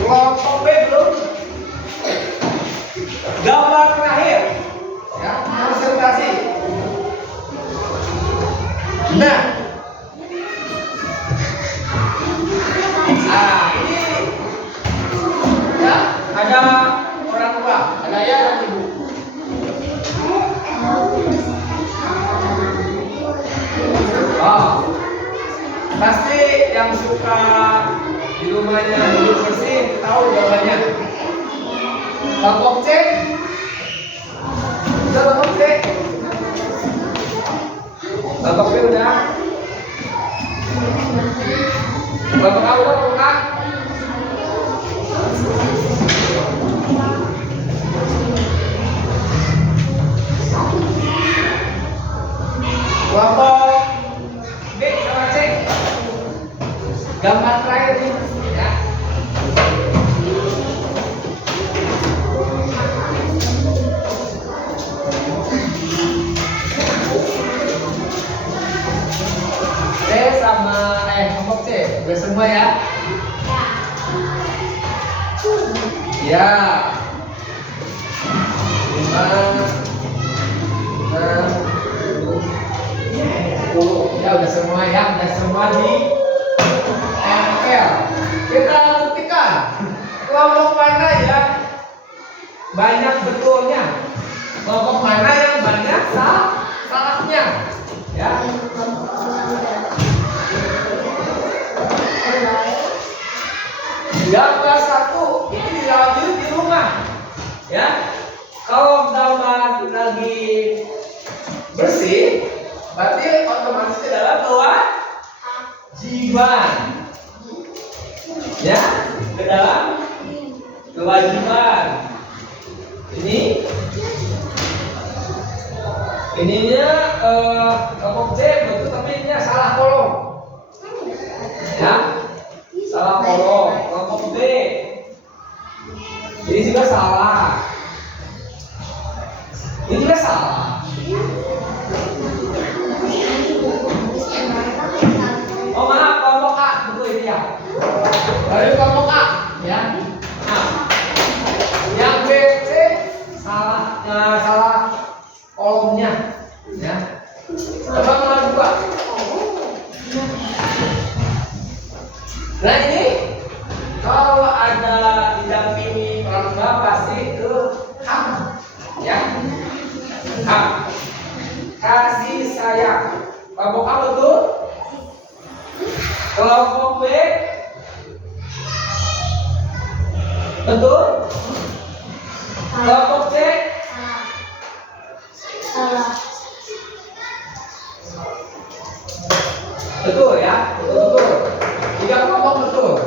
Kelompok B belum. Gambar terakhir, ya, konsentrasi. Nah, ini ya ada orang tua, ada ayah dan ibu. Oh, pasti yang suka di rumahnya duduk bersih tahu jawabannya. Kelompok C, udah kelompok C. Kelompok B udah. Kelompok A udah, kelompok A. Kelompok B sama C. Gambar terakhir nih, ya. C sama kelompok C udah semua ya. Ya. 5, 6, 10. Ya udah semua ya, udah semua di ML. Kita buktikan kelompok mana ya banyak betulnya, kelompok mana yang banyak salahnya, ya. Gambar 1 ini dilanjut di rumah, ya. Kalau gambar lagi bersih, berarti otomatis adalah kewajiban, ya, ke dalam kewajiban. Ininya kelompok C betul, tapi ininya salah kolom, ya, salah kolom. Kelompok B ini juga salah, ini juga salah. Oh maaf, kelompok A betul ini ya. Baru kelompok A, ya. Nah, yang B, C salah, salah kolomnya, ya. Coba nomor 2. Nah ini kalau ada didampingi orang tua pasti ke H, ya. H, kasih sayang. Kelompok A betul. Kelompok B betul. Kelompok C Salah. betul ya, betul. 3 kelompok betul.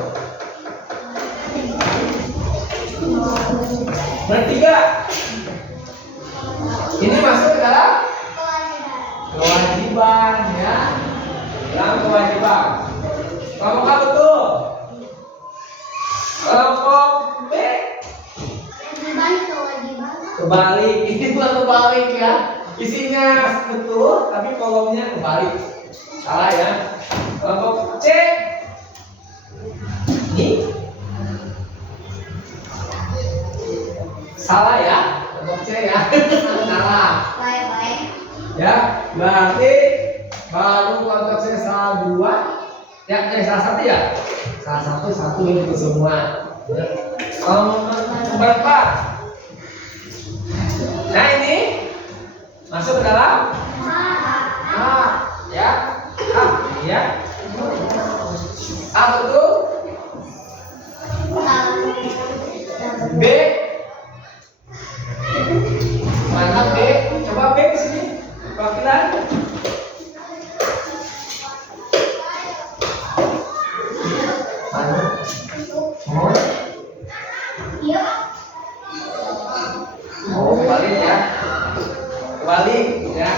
Bertiga. Ini masuk ke dalam kewajiban, ya. Dalam kewajiban. Kelompok A betul. Kelompok B kebalik. Ini bukan kebalik ya. Isinya betul, tapi kolomnya kebalik. Salah ya. Kelompok C ini salah ya. Kelompok C ya. Salah. Baik. Ya, berarti baru kelompok C salah 2. Ya, salah 1 ya. Salah 1 itu semua. Nomor 4. Nah ini masuk ke dalam A, ya. A, ya. A betul. B mana B? Coba B ke sini. Perwakilan. Mana? Oh, kebalik ya. Kebalik ya.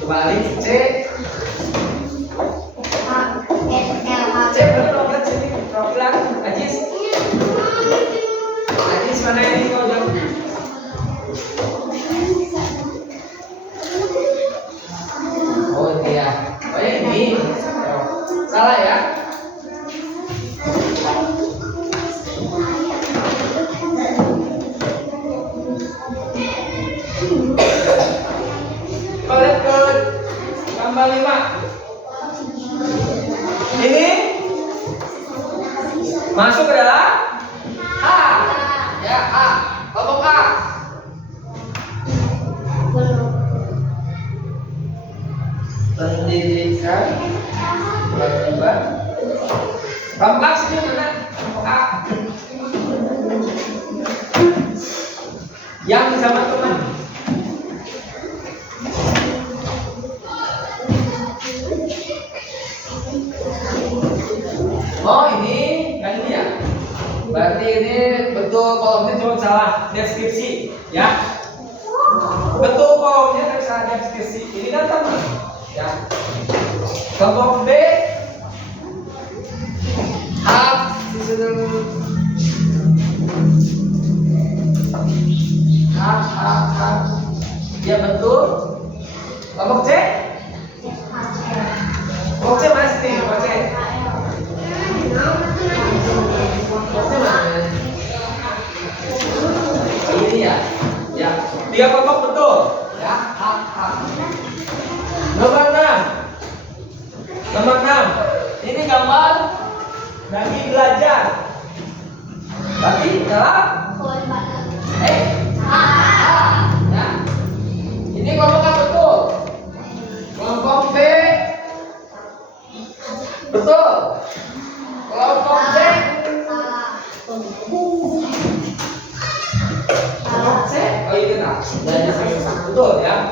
Kebalik C. C betul ya, sini perwakilan Ajis. Ajis mana ini kau jawab? Oh iya. Oh ini. Salah ya. Ya, A. Kelompok A. Pendidikan kewajiban. Kelompok A sini mana? Kelompok A. Yang sama teman. Oh ini kan ini ya. Berarti ini betul kolomnya cuma salah deskripsi ya. Betul kolomnya tapi salah deskripsi. Ini kan teman ya. Kelompok B hak hak ya betul. Kelompok C kelompok C mana sih? Kelompok C ini ya, ya 3 kelompok betul, ya hak. Nomor 6, ini gambar bagi belajar, bagi dalam ya. Ini kelompok A betul, kelompok B betul, kelompok C oh itu tak belajar sama betul ya,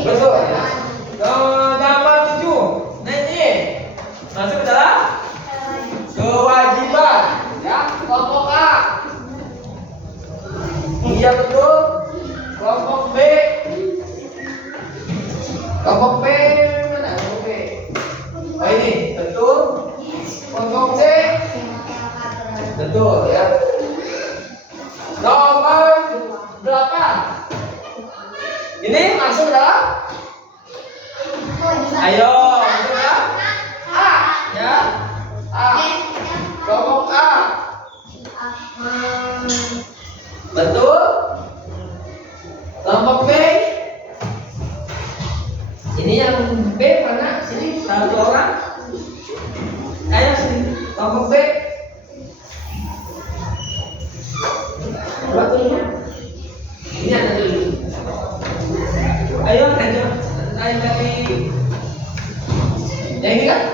betul ya. Gambar 7, nah ini masuk ke dalam kewajiban ya, kelompok A iya betul, kelompok B mana kelompok B oh ini betul, kelompok C betul ya. Nomor 8. Ini masuk dalam ayo masuk dalam A ya. A. Kelompok A. Betul. Kelompok B. Ini yang B mana? Sini satu orang. Ayo sini. Kelompok B. Waktunya ini ada dulu. Ayo lanjut. Ayo lagi. Yang ini kan?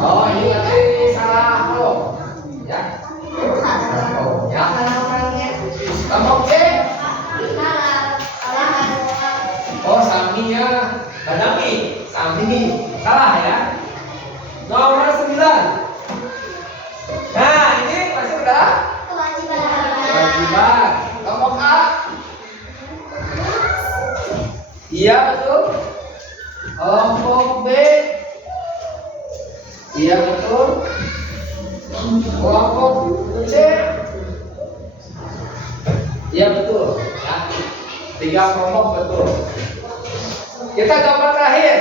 Oh ini lagi salah kolom. Ya. Oh ya. Kelompok C. Oh Saminya. Badami. Sami. Salah ya. Nomor 9. Nah, ini masuk ke dalam kewajiban. Kelompok A. Iya betul. Kelompok B. Iya betul. Kelompok C. Iya betul. Ya. 3 kelompok betul. Kita gambar terakhir.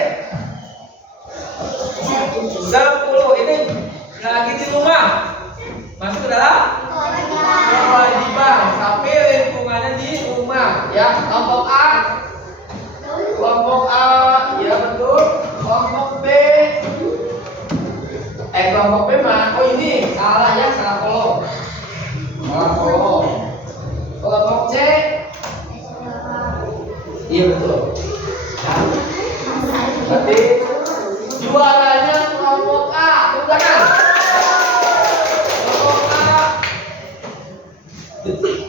10 ini lagi di rumah. Masuk ke dalam kewajiban, tapi lingkungannya di rumah ya. Kelompok A ya betul. Kelompok B kelompok B mah oh ini salah ya, salah kolom. Kelompok C iya betul ya. Berarti juaranya kelompok A. Tepuk tangan.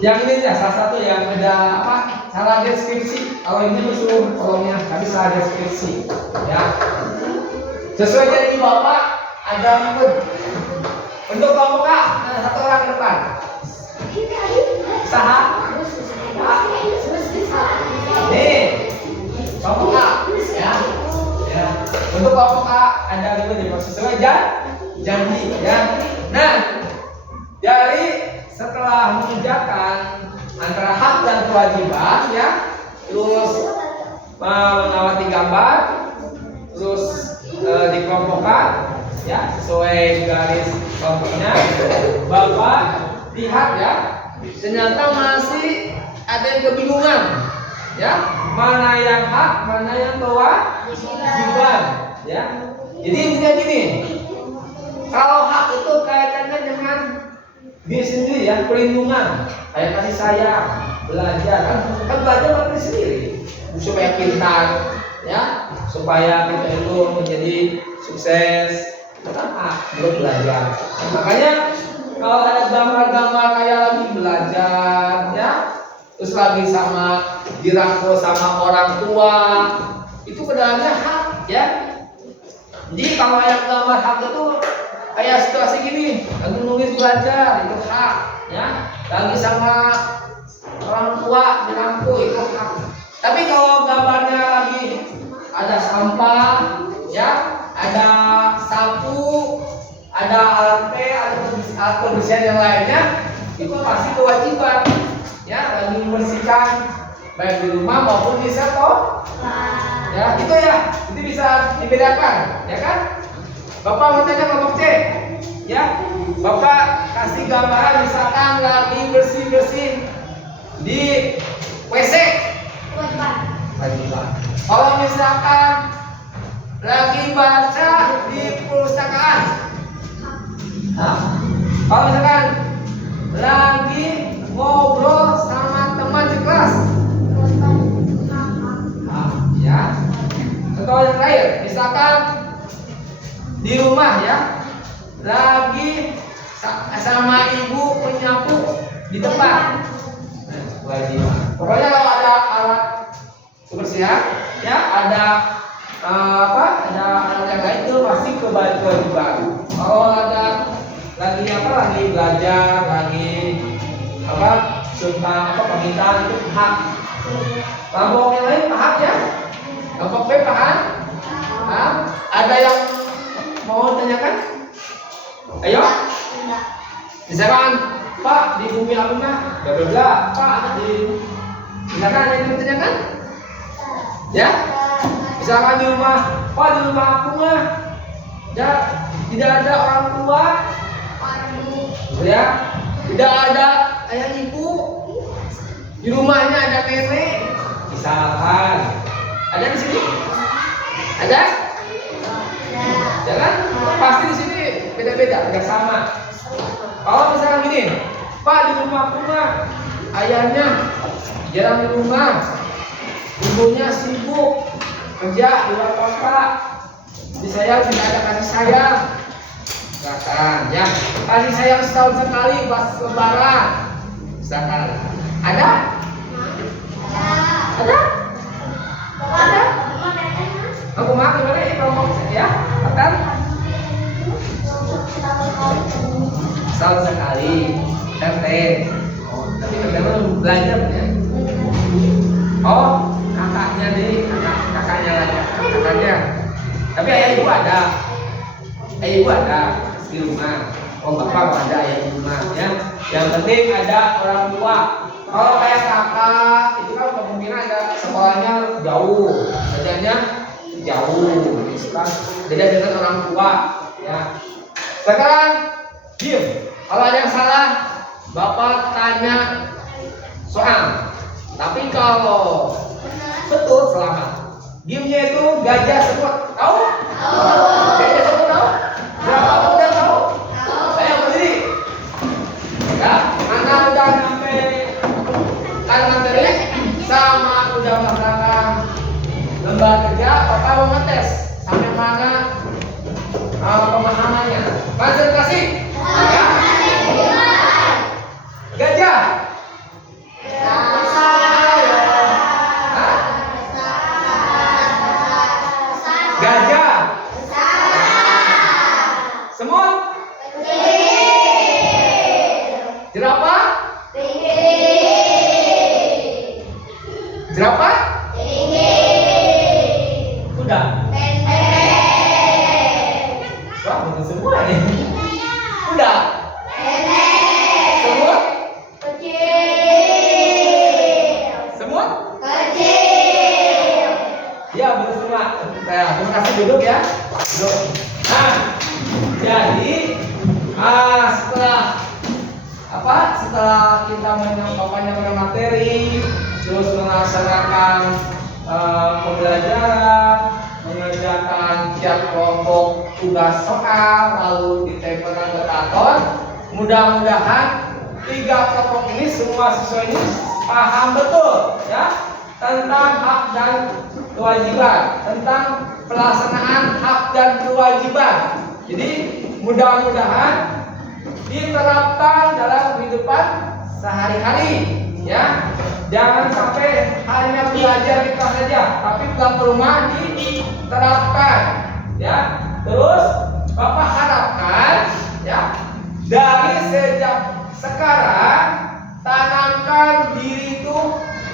Yang ini ya salah satu yang ada apa? Salah deskripsi. Kalau ini musuh kolomnya, tapi salah deskripsi. Ya. Sesuai janji Bapak ada ikut. Untuk kelompok A, satu orang ke depan. Saha. Nih. Kelompok A, ya. Ya. Untuk kelompok A ada ikut di sesuai janji, ya. Nah, dari setelah mengerjakan antara hak dan kewajiban ya, terus mengawati gambar, terus dikelompokkan ya sesuai garis kelompoknya. Bapak lihat ya, ternyata masih ada yang kebingungan ya, mana yang hak, mana yang kewajiban ya. Jadi intinya gini, Kalau hak itu kaitannya dengan diri sendiri ya, perlindungan, kayak kasih sayang, belajar kan belajar buat diri sendiri supaya pintar ya, supaya kita itu menjadi sukses, itu kan hak buat belajar. Makanya kalau ada gambar-gambar kayak lagi belajar ya, terus lagi sama dirangkul sama orang tua, itu keadaannya hak ya. Jadi kalau yang gambar hak itu kayak situasi gini, lagi nulis belajar itu hak ya, lagi sama orang tua dirangkul itu hak. Tapi kalau gambarnya lagi ada sampah ya, ada sapu, ada alat alat pembersihan yang lainnya, itu pasti kewajiban ya, lagi membersihkan baik di rumah maupun di sekolah ya, itu bisa dibedakan ya kan. Bapak mau tanya kelompok C ya, Bapak kasih gambaran misalkan lagi bersih-bersih di WC, kewajiban. Kalau misalkan lagi baca di perpustakaan, kalau misalkan lagi ngobrol sama teman di kelas, ya. Contoh yang terakhir, misalkan di rumah ya, lagi sama ibu menyapu di depan, kewajiban. Pokoknya kalau ada alat kebersihan, ya ada ada alat yang lain itu pasti kewajiban. Kalau ada lagi belajar, lagi permintaan itu hak. Kelompok yang lain paham ya? Kelompok B paham? Ada yang mau tanyakan? Ayo. Misalkan Pak di bumi apa mah? Bla bla bla. Pak di misalkan ada yang mau tanyakan? Ya? Misalkan di rumah, Pak di rumah aku mah ya tidak ada orang tua, ya tidak ada ayah ibu, di rumahnya ada nenek, misalkan ada di sini, ada? Jangan pasti di sini beda-beda, tidak sama. Kalau misalkan gini, Pak di rumah aku mah ayahnya jarang di rumah, ibunya sibuk kerja di luar kota, jadi saya tidak ada kasih sayang. Misalkan ya, kasih sayang setahun sekali pas lebaran. Misalkan ada? Ada? Ada? Aku mah gimana ini kelompok ya? Akan? Setahun sekali. RT. Tapi kadang belajar ya. Oh, kakaknya deh, kakaknya lagi, kakaknya. Tapi ayah ibu ada. Ayah ibu ada di rumah. Oh, bapak ada ayah di rumah ya. Yang penting ada orang tua. Kalau kayak kakak itu kan kemungkinan ada sekolahnya jauh, kerjanya jauh, kan beda dengan orang tua ya. Sekarang diam. Kalau ada yang salah, bapak tanya soal. Tapi kalau betul selamat. Diamnya itu gajah semut. Tahu? Gajah semut tahu? Berapa udah tahu? Ayo berdiri. Ya, mana udah sampai kan materi sama udah melaksanakan lembar kerja, Bapak mau ngetes sampai mana pemahamannya. Konsentrasi. Ya. Gajah. Gajah. Semut. Jerapah. Jerapah. Kuda. Wah, betul semua nih. Kuda. Semut. Semut. Ya, betul semua. Nah, terima kasih, duduk ya. Duduk. Nah, jadi setelah kita menyampaikan materi, terus melaksanakan pembelajaran, mengerjakan tiap kelompok tugas soal lalu ditempelkan ke karton. Mudah-mudahan 3 kelompok ini semua siswa ini paham betul ya tentang hak dan kewajiban, tentang pelaksanaan hak dan kewajiban. Jadi mudah-mudahan diterapkan dalam kehidupan sehari-hari ya. Jangan sampai hanya belajar di kelas saja, tapi pulang ke rumah diterapkan ya. Terus Bapak harapkan ya dari sejak sekarang tanamkan diri itu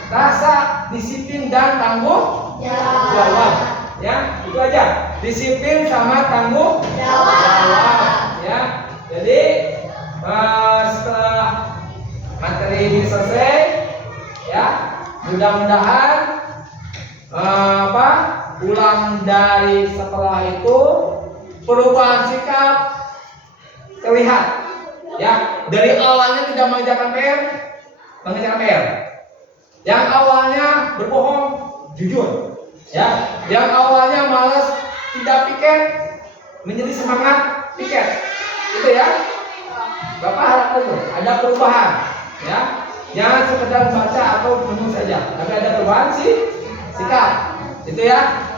rasa disiplin dan tanggung jawab ya. Itu aja, disiplin sama tanggung jawab ya. Jadi setelah materi ini selesai ya, mudah-mudahan pulang dari sekolah itu perubahan sikap terlihat ya. Dari awalnya tidak mengerjakan PR, yang awalnya berbohong jujur ya, yang awalnya malas tidak piket menjadi semangat piket. Itu ya, Bapak harap itu ada perubahan ya. Jangan sekedar baca atau menunggu saja, tapi ada perubahan sikap. Itu ya.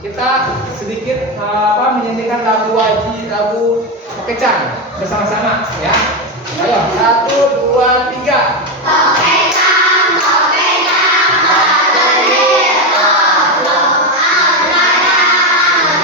Kita sedikit menyanyikan lagu Pekecang bersama-sama ya. Ayo, 1, 2, 3. Pekecang, pekecang, berdiri kosong,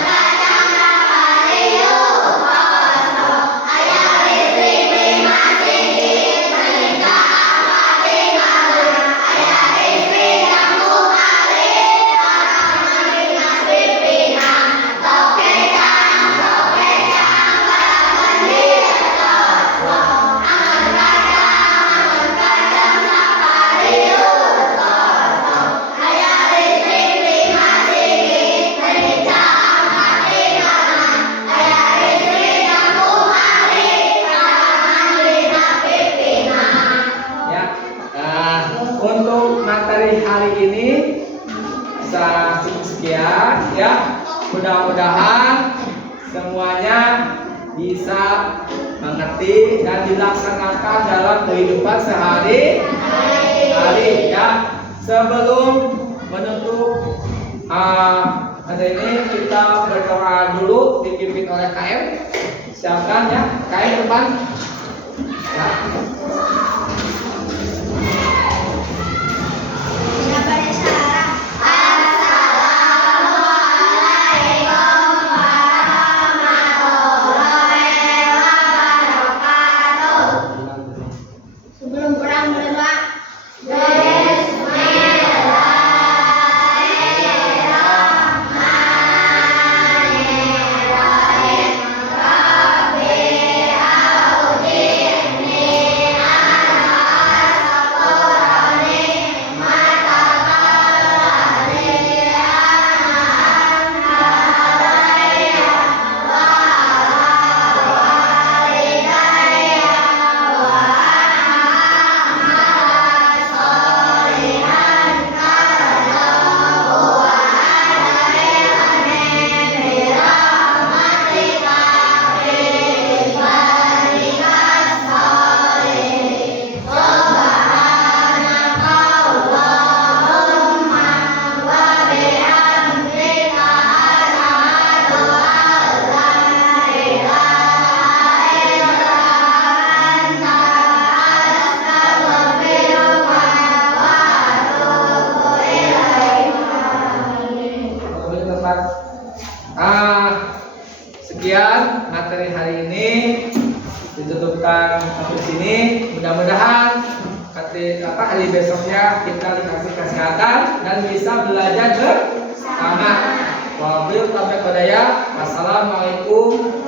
kacang kapaliu kosong, ayah listrik lima singgit, menikah mati malu, ayah listrik lampu kali, orang mengingat pimpinan. Pekecang, pekecang, berdiri kosong, kacang kapaliu kosong, ayah listrik lima singgit, menikah mati malu, ayah listrik lampu kali, orang mengingat pimpinan. Ya, untuk materi hari ini bisa cukup sekian ya. Mudah-mudahan semuanya bisa mengerti dan dilaksanakan dalam kehidupan sehari-hari ya. Sebelum menutup hari ini kita berdoa dulu dipimpin oleh KM. Siapkan ya, KM depan. Ya. Assalamualaikum warahmatullahi wabarakatuh. Sebelum perang berdoa. Bismillahirrahmanirrahim. Rabbi a'udzni ana asqurani matakallani ana alayya wa ala walidayya wa ana solihan karnahu wa adkhilni bi rahmatika fi ibadikas sholihin. Subhanaka Allahumma wa bihamdika asyhadu an la ilaha illa anta astaghfiruka wa atubu ilaik. Boleh tempat. Sekian materi hari ini ditutupkan sampai sini. Mudah-mudahan hari besoknya kita dikasih kesehatan dan bisa belajar bersama. Wabillahi taufiq wal hidayah. Wassalamualaikum